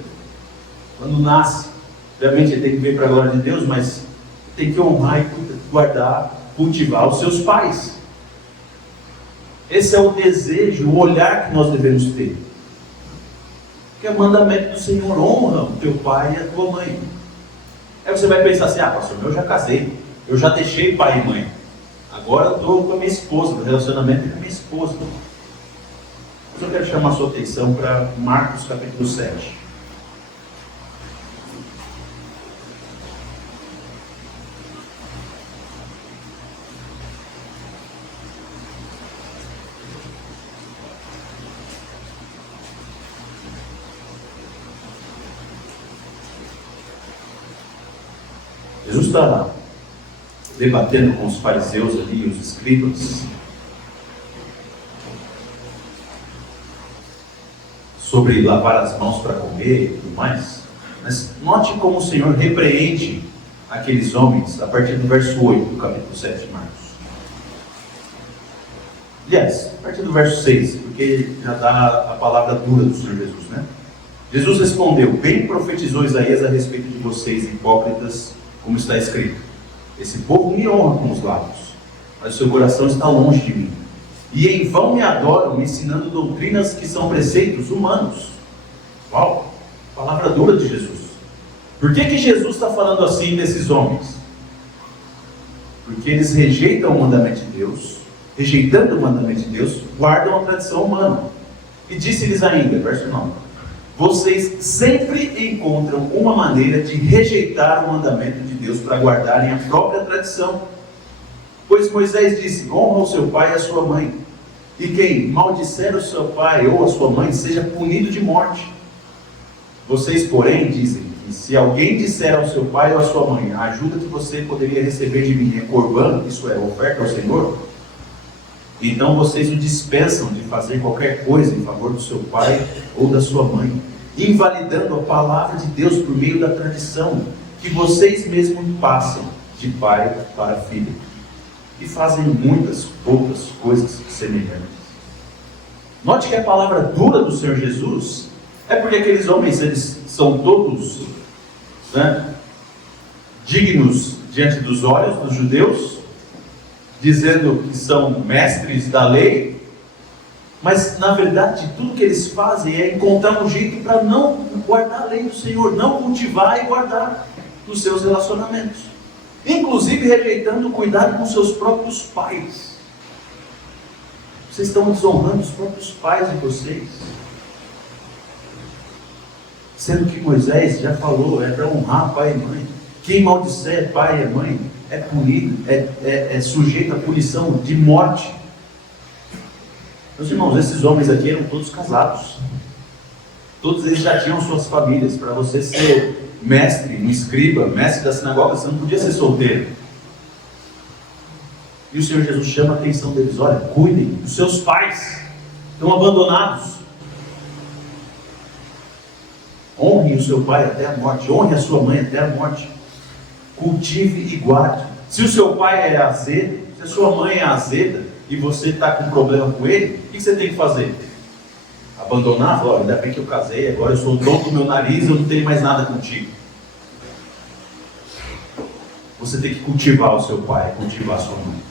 quando nasce. Obviamente ele tem que vir para a glória de Deus, mas tem que honrar e guardar, cultivar os seus pais. Esse é o desejo, o olhar que nós devemos ter. Que é o mandamento do Senhor: honra o teu pai e a tua mãe. Aí você vai pensar assim: pastor, eu já casei, eu já deixei pai e mãe, agora eu estou com a minha esposa, no relacionamento com a minha esposa. Mas eu quero chamar a sua atenção para Marcos capítulo 7. Jesus está debatendo com os fariseus ali, os escribas, sobre lavar as mãos para comer e tudo mais. Mas note como o Senhor repreende aqueles homens a partir do verso 8 do capítulo 7 de Marcos. Aliás, a partir do verso 6, porque já dá a palavra dura do Senhor Jesus, né? Jesus respondeu: bem profetizou Isaías a respeito de vocês, hipócritas, como está escrito: esse povo me honra com os lábios, mas o seu coração está longe de mim, e em vão me adoram, me ensinando doutrinas que são preceitos humanos. Uau! Palavra dura de Jesus. Por que Jesus está falando assim desses homens? Porque eles rejeitam o mandamento de Deus, rejeitando o mandamento de Deus, guardam a tradição humana. E disse-lhes ainda, verso 9: vocês sempre encontram uma maneira de rejeitar o mandamento de Deus para guardarem a própria tradição. Pois Moisés disse: honra o seu pai e a sua mãe, e quem maldisser o seu pai ou a sua mãe seja punido de morte. Vocês, porém, dizem que se alguém disser ao seu pai ou à sua mãe: a ajuda que você poderia receber de mim é corbã, isso é, oferta ao Senhor, então vocês o dispensam de fazer qualquer coisa em favor do seu pai ou da sua mãe, invalidando a palavra de Deus por meio da tradição que vocês mesmos passam de pai para filho, e fazem muitas outras coisas semelhantes. Note que a palavra dura do Senhor Jesus é porque aqueles homens, eles são todos, dignos diante dos olhos dos judeus, dizendo que são mestres da lei, mas na verdade tudo que eles fazem é encontrar um jeito para não guardar a lei do Senhor, não cultivar e guardar nos seus relacionamentos. inclusive rejeitando o cuidado com seus próprios pais. Vocês estão desonrando os próprios pais de vocês. Sendo que Moisés já falou, é para honrar pai e mãe. Quem maldisser pai e mãe é punido, é sujeito à punição de morte. Meus irmãos, esses homens aqui eram todos casados. Todos eles já tinham suas famílias. Para você ser mestre, um escriba, mestre da sinagoga, você não podia ser solteiro. E o Senhor Jesus chama a atenção deles: olha, cuidem dos seus pais, estão abandonados. Honre o seu pai até a morte, honre a sua mãe até a morte. Cultive e guarde. Se o seu pai é azedo, se a sua mãe é azeda, e você está com problema com ele, o que você tem que fazer? Abandonar? Falar, ainda bem que eu casei, agora eu sou o dono do meu nariz, eu não tenho mais nada contigo. Você tem que cultivar o seu pai, cultivar a sua mãe.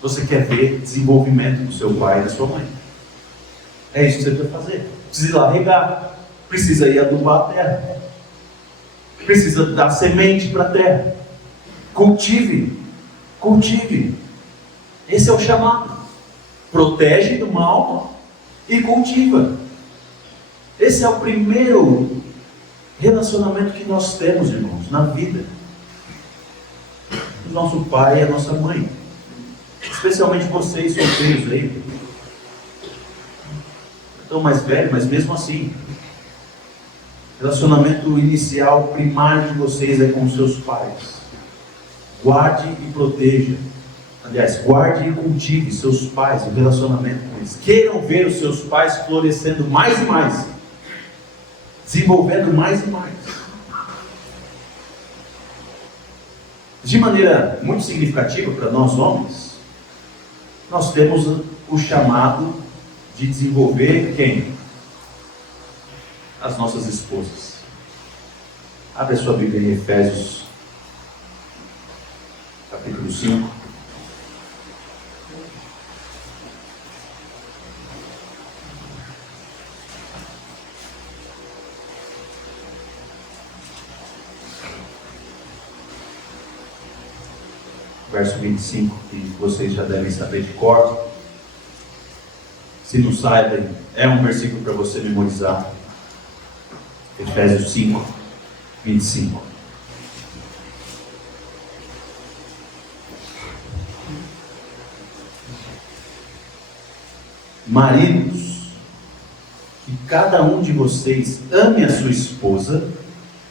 Você quer ver desenvolvimento do seu pai e da sua mãe. É isso que você precisa fazer. Precisa ir lá regar, precisa ir adubar a terra, precisa dar semente para a terra. Cultive. Esse é o chamado. Protege do mal e cultiva. Esse é o primeiro relacionamento que nós temos, irmãos, na vida. O nosso pai e a nossa mãe. Especialmente vocês, solteiros aí. Estão mais velhos, mas mesmo assim. Relacionamento inicial, primário de vocês é com os seus pais. Guarde e proteja. Aliás, guarde e cultive seus pais, o relacionamento com eles. Queiram ver os seus pais florescendo mais e mais, desenvolvendo mais e mais. De maneira muito significativa para nós homens, nós temos o chamado de desenvolver quem? As nossas esposas. Abre a sua Bíblia em Efésios, capítulo 5. Verso 25, que vocês já devem saber de cor. Se não sabem, é um versículo para você memorizar. Efésios 5, 25. Maridos, que cada um de vocês ame a sua esposa,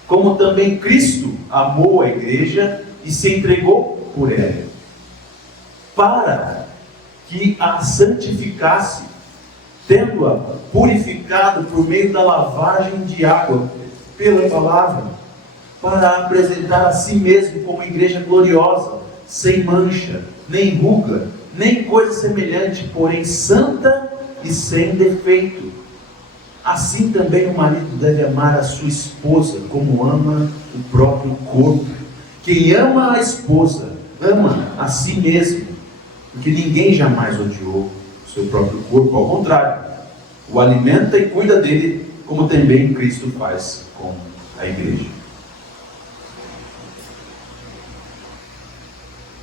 como também Cristo amou a igreja e se entregou por ela, para que a santificasse, tendo-a purificado por meio da lavagem de água pela palavra, para apresentar a si mesmo como igreja gloriosa, sem mancha, nem ruga, nem coisa semelhante, porém santa e sem defeito. Assim também o marido deve amar a sua esposa como ama o próprio corpo. Quem ama a esposa ama a si mesmo, porque ninguém jamais odiou o seu próprio corpo. Ao contrário, o alimenta e cuida dele, como também Cristo faz com a igreja.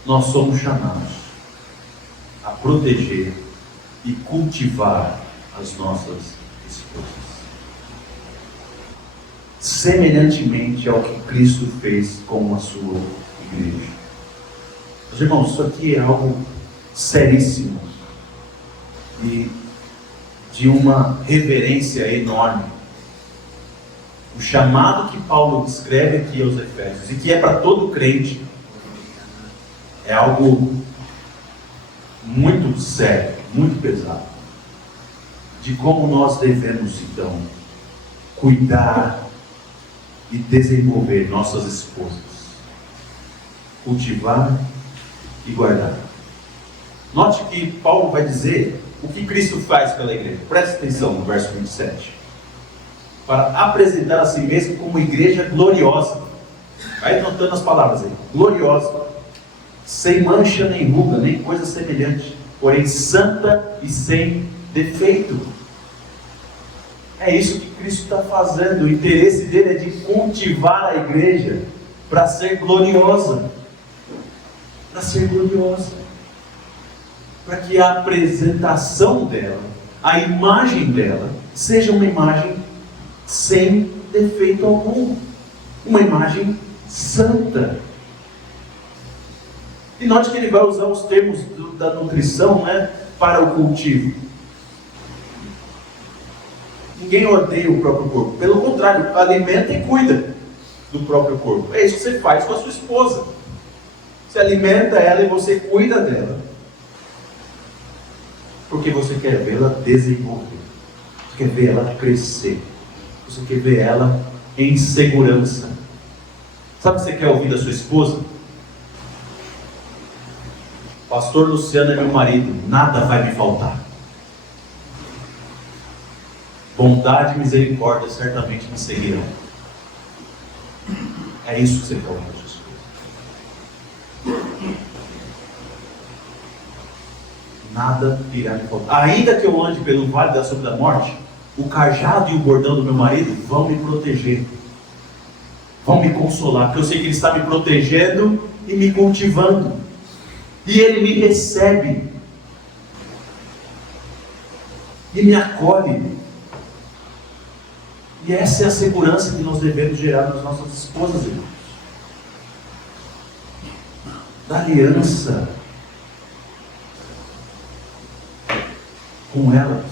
Nós somos chamados a proteger e cultivar as nossas esposas, semelhantemente ao que Cristo fez com a sua igreja. Meus irmãos, isso aqui é algo seríssimo e de uma reverência enorme. O chamado que Paulo descreve aqui aos Efésios, e que é para todo crente, é algo muito sério, muito pesado, de como nós devemos então cuidar e desenvolver nossas esposas, cultivar e guardar. Note que Paulo vai dizer o que Cristo faz pela igreja. Preste atenção no verso 27. Para apresentar a si mesmo como igreja gloriosa. Vai notando as palavras aí. Gloriosa, sem mancha nem ruga, nem coisa semelhante, porém santa e sem defeito. É isso que Cristo está fazendo. O interesse dele é de cultivar a igreja, para ser gloriosa. Para ser gloriosa. Para que a apresentação dela, a imagem dela, seja uma imagem sem defeito algum. Uma imagem santa. E note que ele vai usar os termos da nutrição, né, para o cultivo. Ninguém odeia o próprio corpo. Pelo contrário, alimenta e cuida do próprio corpo. É isso que você faz com a sua esposa. Você alimenta ela e você cuida dela. Porque você quer vê-la desenvolver. Você quer ver ela crescer. Você quer ver ela em segurança. Sabe o que você quer ouvir da sua esposa? Pastor Luciano é meu marido, nada vai me faltar. Bondade e misericórdia certamente me seguirão. É isso que você quer ouvir da sua esposa. Nada irá me faltar. Ainda que eu ande pelo vale da sombra da morte, o cajado e o bordão do meu marido vão me proteger. Vão me consolar, porque eu sei que Ele está me protegendo e me cultivando. E Ele me recebe. E me acolhe. E essa é a segurança que nós devemos gerar nas nossas esposas, irmãos. Da aliança com elas.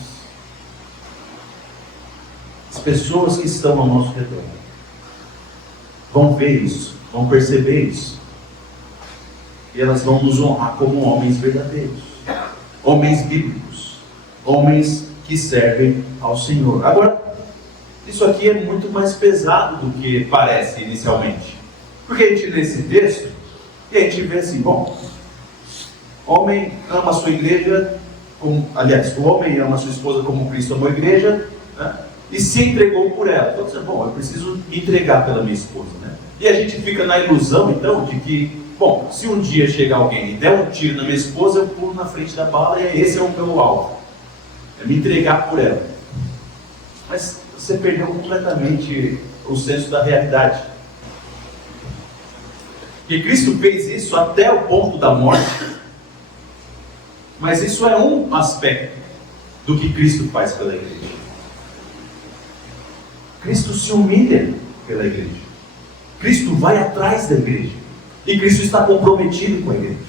As pessoas que estão ao nosso redor vão ver isso, vão perceber isso. E elas vão nos honrar como homens verdadeiros, homens bíblicos, homens que servem ao Senhor. Agora, isso aqui é muito mais pesado do que parece inicialmente. Porque a gente lê esse texto e a gente vê assim, bom, homem ama a sua igreja, o homem ama a sua esposa como Cristo amou a igreja, né? E se entregou por ela. Então, você, bom, eu preciso me entregar pela minha esposa, né? E a gente fica na ilusão, então, de que, bom, se um dia chegar alguém e der um tiro na minha esposa, eu pulo na frente da bala e esse é o meu alvo. É me entregar por ela. Mas você perdeu completamente o senso da realidade. E Cristo fez isso até o ponto da morte. Mas isso é um aspecto do que Cristo faz pela igreja. Cristo se humilha pela igreja. Cristo vai atrás da igreja. E Cristo está comprometido com a igreja.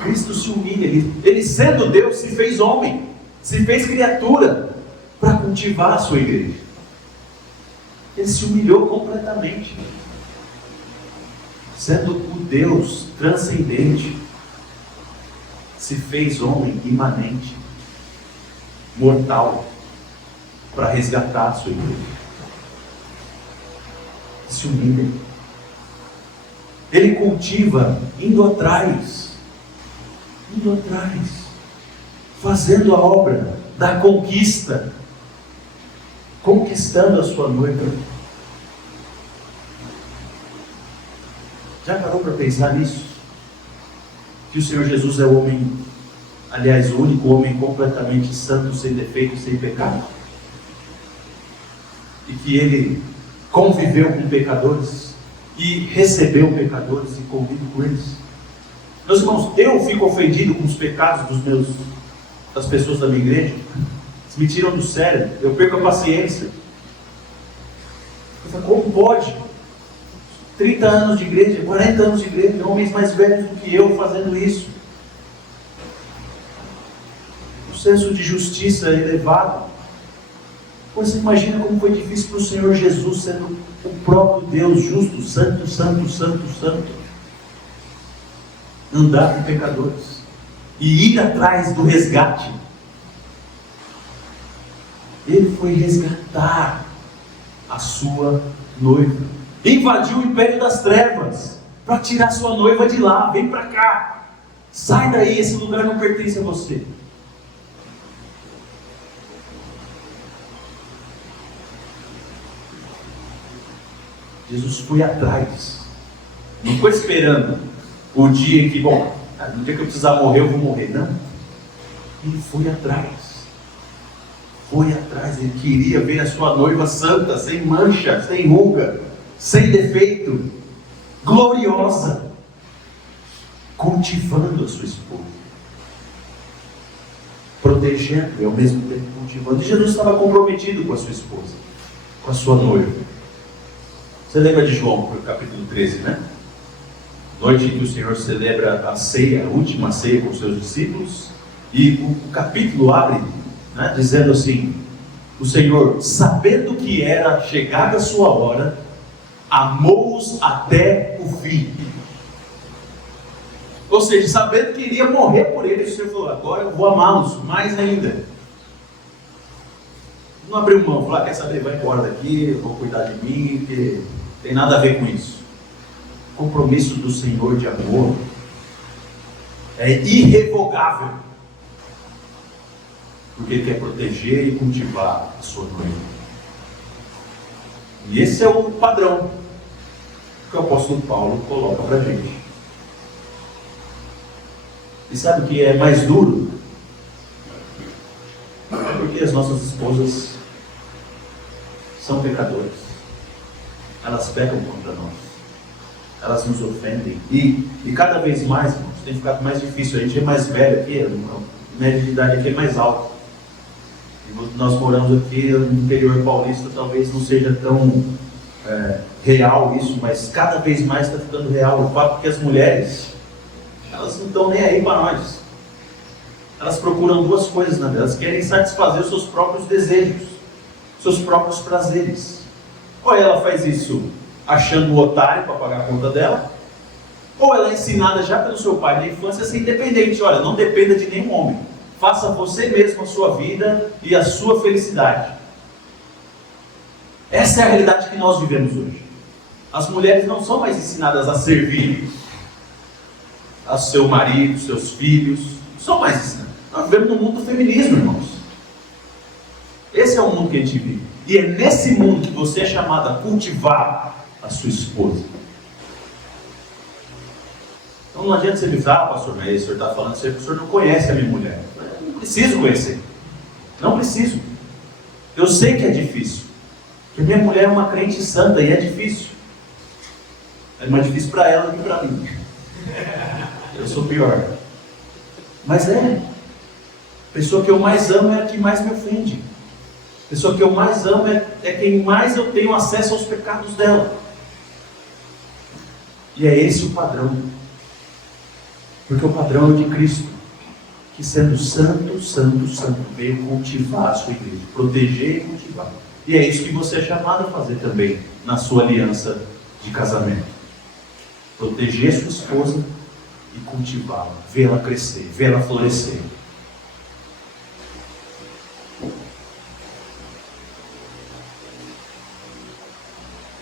Cristo se humilha. Ele sendo Deus, se fez homem. Se fez criatura para cultivar a sua igreja. Ele se humilhou completamente. Sendo o Deus transcendente, se fez homem imanente, mortal, para resgatar a sua igreja. Se humilha. Ele cultiva indo atrás, fazendo a obra da conquista, conquistando a sua noiva. Já parou para pensar nisso? Que o Senhor Jesus é o homem, aliás, o único homem completamente santo, sem defeito, sem pecado. E que Ele conviveu com pecadores e recebeu pecadores e convive com eles. Meus irmãos, eu fico ofendido com os pecados das pessoas da minha igreja. Eles me tiram do sério, eu perco a paciência. Eu falo, como pode? 30 anos de igreja, 40 anos de igreja, homens mais velhos do que eu fazendo isso. O senso de justiça é elevado. Você imagina como foi difícil para o Senhor Jesus, sendo o próprio Deus justo, santo, santo, santo, santo, andar com pecadores e ir atrás do resgate. Ele foi resgatar a sua noiva. Invadiu o império das trevas para tirar sua noiva de lá. Vem para cá, sai daí, esse lugar não pertence a você. Jesus foi atrás, não foi esperando o dia em que, bom, no dia que eu precisar morrer, eu vou morrer. Não, Ele foi atrás, foi atrás, ele queria ver a sua noiva santa, sem mancha, sem ruga, sem defeito, gloriosa, cultivando a sua esposa, protegendo e ao mesmo tempo cultivando. E Jesus estava comprometido com a sua esposa, com a sua noiva. Você lembra de João, capítulo 13, né? Noite em que o Senhor celebra a ceia, a última ceia com os seus discípulos, e o capítulo abre, né, dizendo assim: o Senhor, sabendo que era chegada a sua hora, amou-os até o fim. Ou seja, sabendo que iria morrer por eles, o Senhor falou: agora eu vou amá-los mais ainda. Não abriu mão, falou: quer saber, vai embora daqui, eu vou cuidar de mim, porque tem nada a ver com isso. O compromisso do Senhor de amor é irrevogável, porque Ele quer proteger e cultivar a sua noiva. E esse é o padrão que o apóstolo Paulo coloca para a gente. E sabe o que é mais duro? É porque as nossas esposas são pecadoras. Elas pecam contra nós. Elas nos ofendem. E cada vez mais, irmãos, tem ficado mais difícil. A gente é mais velho aqui, a média de idade aqui é mais alta. E nós moramos aqui no interior paulista, talvez não seja tão real isso, mas cada vez mais está ficando real o fato que as mulheres, elas não estão nem aí para nós. Elas procuram duas coisas na vida. Elas querem satisfazer os seus próprios desejos, seus próprios prazeres. Ou ela faz isso achando um otário para pagar a conta dela, ou ela é ensinada já pelo seu pai na infância a ser independente. Olha, não dependa de nenhum homem, faça você mesmo a sua vida e a sua felicidade. Essa é a realidade que nós vivemos hoje. As mulheres não são mais ensinadas a servir a seu marido, seus filhos, não são mais ensinadas. Nós vivemos num mundo do feminismo, irmãos. Esse é o mundo que a gente vive. E é nesse mundo que você é chamado a cultivar a sua esposa. Então não adianta você me dizer: pastor, mas o senhor está falando isso aí, o senhor não conhece a minha mulher. Eu não preciso conhecer. Não preciso. Eu sei que é difícil. Porque minha mulher é uma crente santa e é difícil. É mais difícil para ela do que para mim. Eu sou pior. Mas a pessoa que eu mais amo é a que mais me ofende. A pessoa que eu mais amo é quem mais eu tenho acesso aos pecados dela. E é esse o padrão. Porque o padrão é o de Cristo, que sendo santo, santo, santo, veio cultivar a sua igreja, proteger e cultivar. E é isso que você é chamado a fazer também na sua aliança de casamento. Proteger sua esposa e cultivá-la, vê-la crescer, vê-la florescer.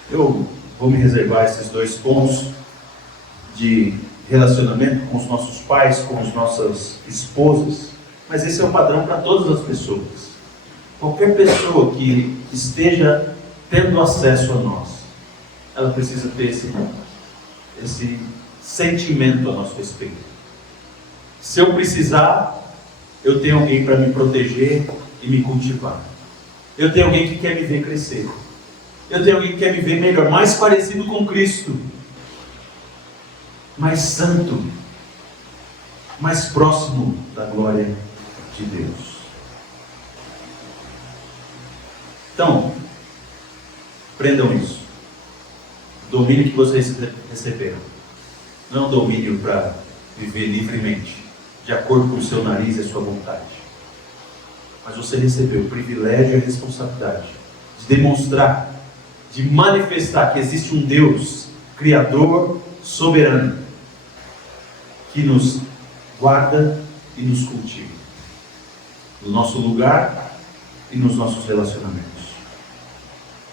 Eu vou me reservar esses dois pontos de relacionamento com os nossos pais, com as nossas esposas, mas esse é o padrão para todas as pessoas. Qualquer pessoa que esteja tendo acesso a nós, ela precisa ter esse sentimento a nosso respeito. Se eu precisar, eu tenho alguém para me proteger e me cultivar. Eu tenho alguém que quer me ver crescer. Eu tenho alguém que quer me ver melhor, mais parecido com Cristo, mais santo, mais próximo da glória de Deus. Então, aprendam isso. O domínio que vocês receberam não é um domínio para viver livremente, de acordo com o seu nariz e a sua vontade. Mas você recebeu o privilégio e a responsabilidade de demonstrar, de manifestar que existe um Deus Criador, soberano, que nos guarda e nos cultiva, no nosso lugar e nos nossos relacionamentos.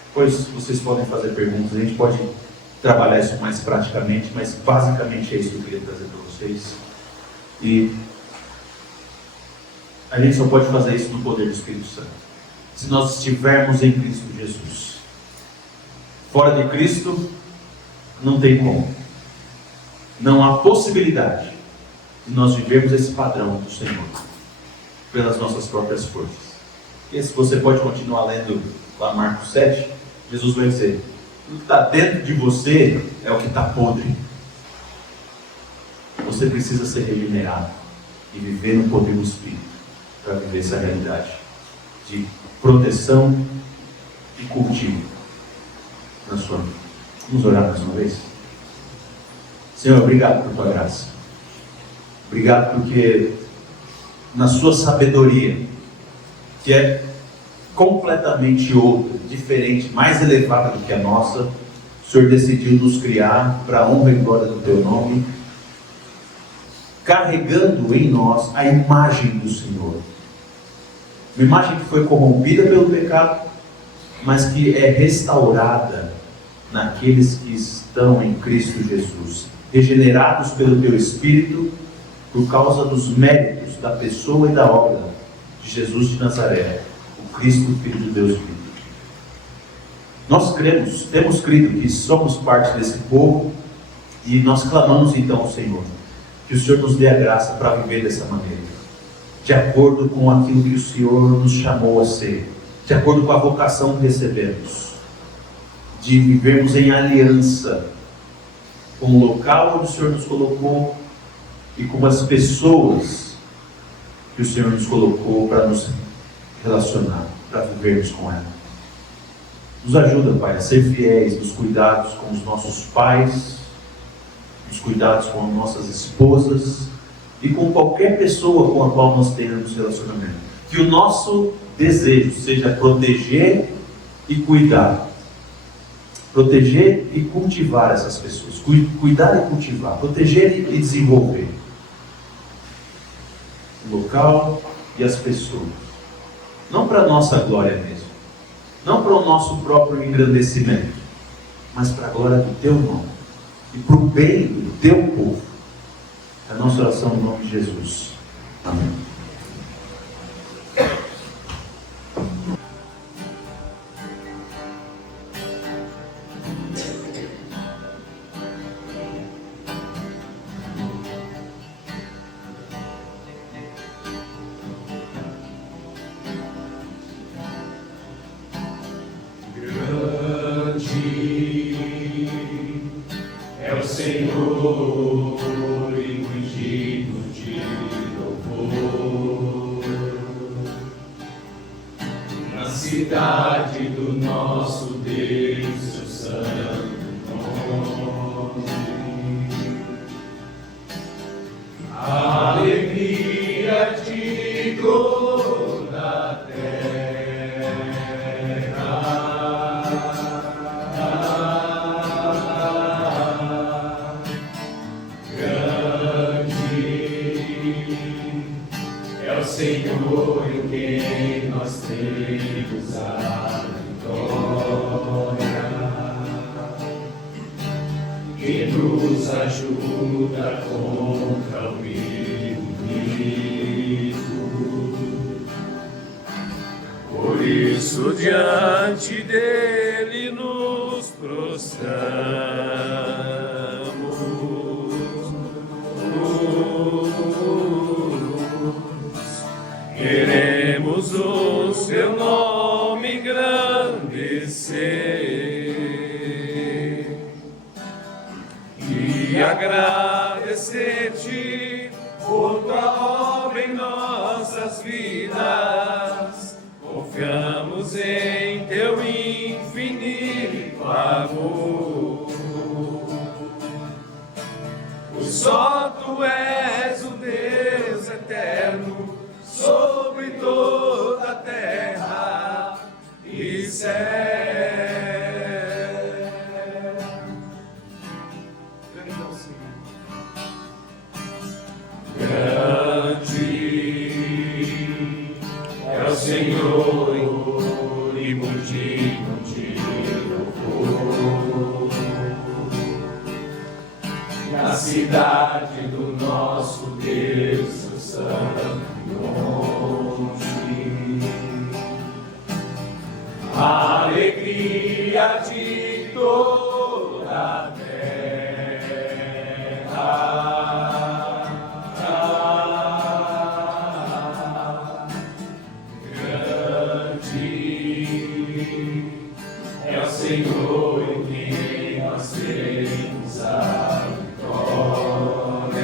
Depois vocês podem fazer perguntas, a gente pode trabalhar isso mais praticamente, mas basicamente é isso que eu queria trazer para vocês. E a gente só pode fazer isso no poder do Espírito Santo, se nós estivermos em Cristo Jesus. Fora de Cristo, não tem como. Não há possibilidade de nós vivermos esse padrão do Senhor pelas nossas próprias forças. E se você pode continuar lendo lá Marcos 7, Jesus vai dizer: o que está dentro de você é o que está podre. Você precisa ser regenerado e viver no poder do Espírito para viver essa realidade de proteção e cultivo na sua vida. Vamos orar mais uma vez? Senhor, obrigado por tua graça. Obrigado porque na sua sabedoria, que é completamente outra, diferente, mais elevada do que a nossa, o Senhor decidiu nos criar para a honra e glória do teu nome, carregando em nós a imagem do Senhor. Uma imagem que foi corrompida pelo pecado, mas que é restaurada naqueles que estão em Cristo Jesus, regenerados pelo teu Espírito, por causa dos méritos da pessoa e da obra de Jesus de Nazaré, o Cristo, Filho de Deus vivo. Nós cremos, temos crido que somos parte desse povo, e nós clamamos então ao Senhor, que o Senhor nos dê a graça para viver dessa maneira, de acordo com aquilo que o Senhor nos chamou a ser, de acordo com a vocação que recebemos, de vivermos em aliança com o local onde o Senhor nos colocou e com as pessoas que o Senhor nos colocou para nos relacionar, para vivermos com ela. Nos ajuda, Pai, a ser fiéis nos cuidados com os nossos pais, nos cuidados com as nossas esposas e com qualquer pessoa com a qual nós tenhamos relacionamento. Que o nosso desejo seja proteger e cuidar. Proteger e cultivar essas pessoas. Cuidar e cultivar. Proteger e desenvolver. O local e as pessoas. Não para a nossa glória mesmo. Não para o nosso próprio engrandecimento. Mas para a glória do teu nome. E para o bem do teu povo. É a nossa oração no nome de Jesus. Amém. Cidade do nosso Deus, seu santo nome. Alegria de toda a terra. Grande é o Senhor em quem nós temos a vitória, que nos ajuda contra o inimigo. Por isso diante dele nos prostramos. Queremos o seu nome engrandecer e agradecer-te por tua obra em nossas vidas. Confiamos em teu infinito amor. Só tu és o Deus eterno sobre toda a terra e céu. Grande é o Senhor e muito de louvor na cidade do nosso Deus, seu santo nome. A alegria de toda a terra. Senhor, em quem nós temos a vitória,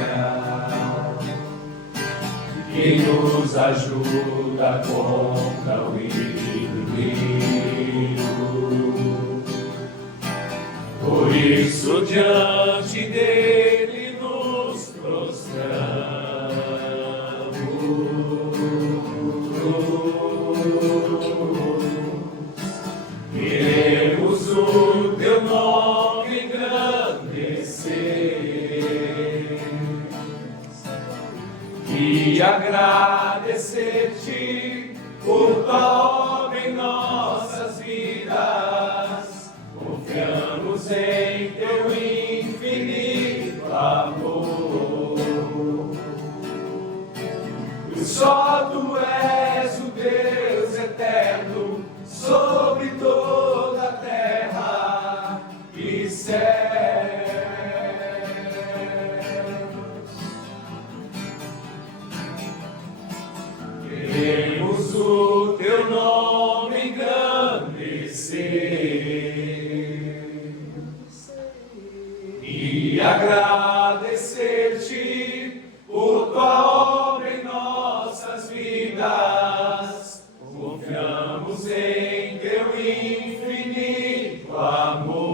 que nos ajuda contra o inimigo. Por isso, diante dele nos prostramos. Queremos o teu nome engrandecer e agradecer-te por tua obra em nossas vidas. Confiamos em teu infinito amor. Só tu és o Deus eterno sobre toda a terra e céus. Queremos o teu nome engrandecer e agradecer-te por tua obra em nossas vidas. Confiamos em teu infinito amor.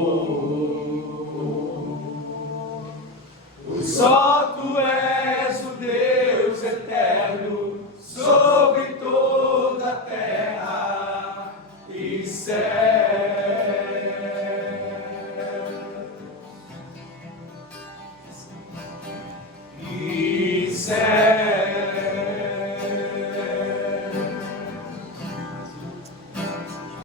O sol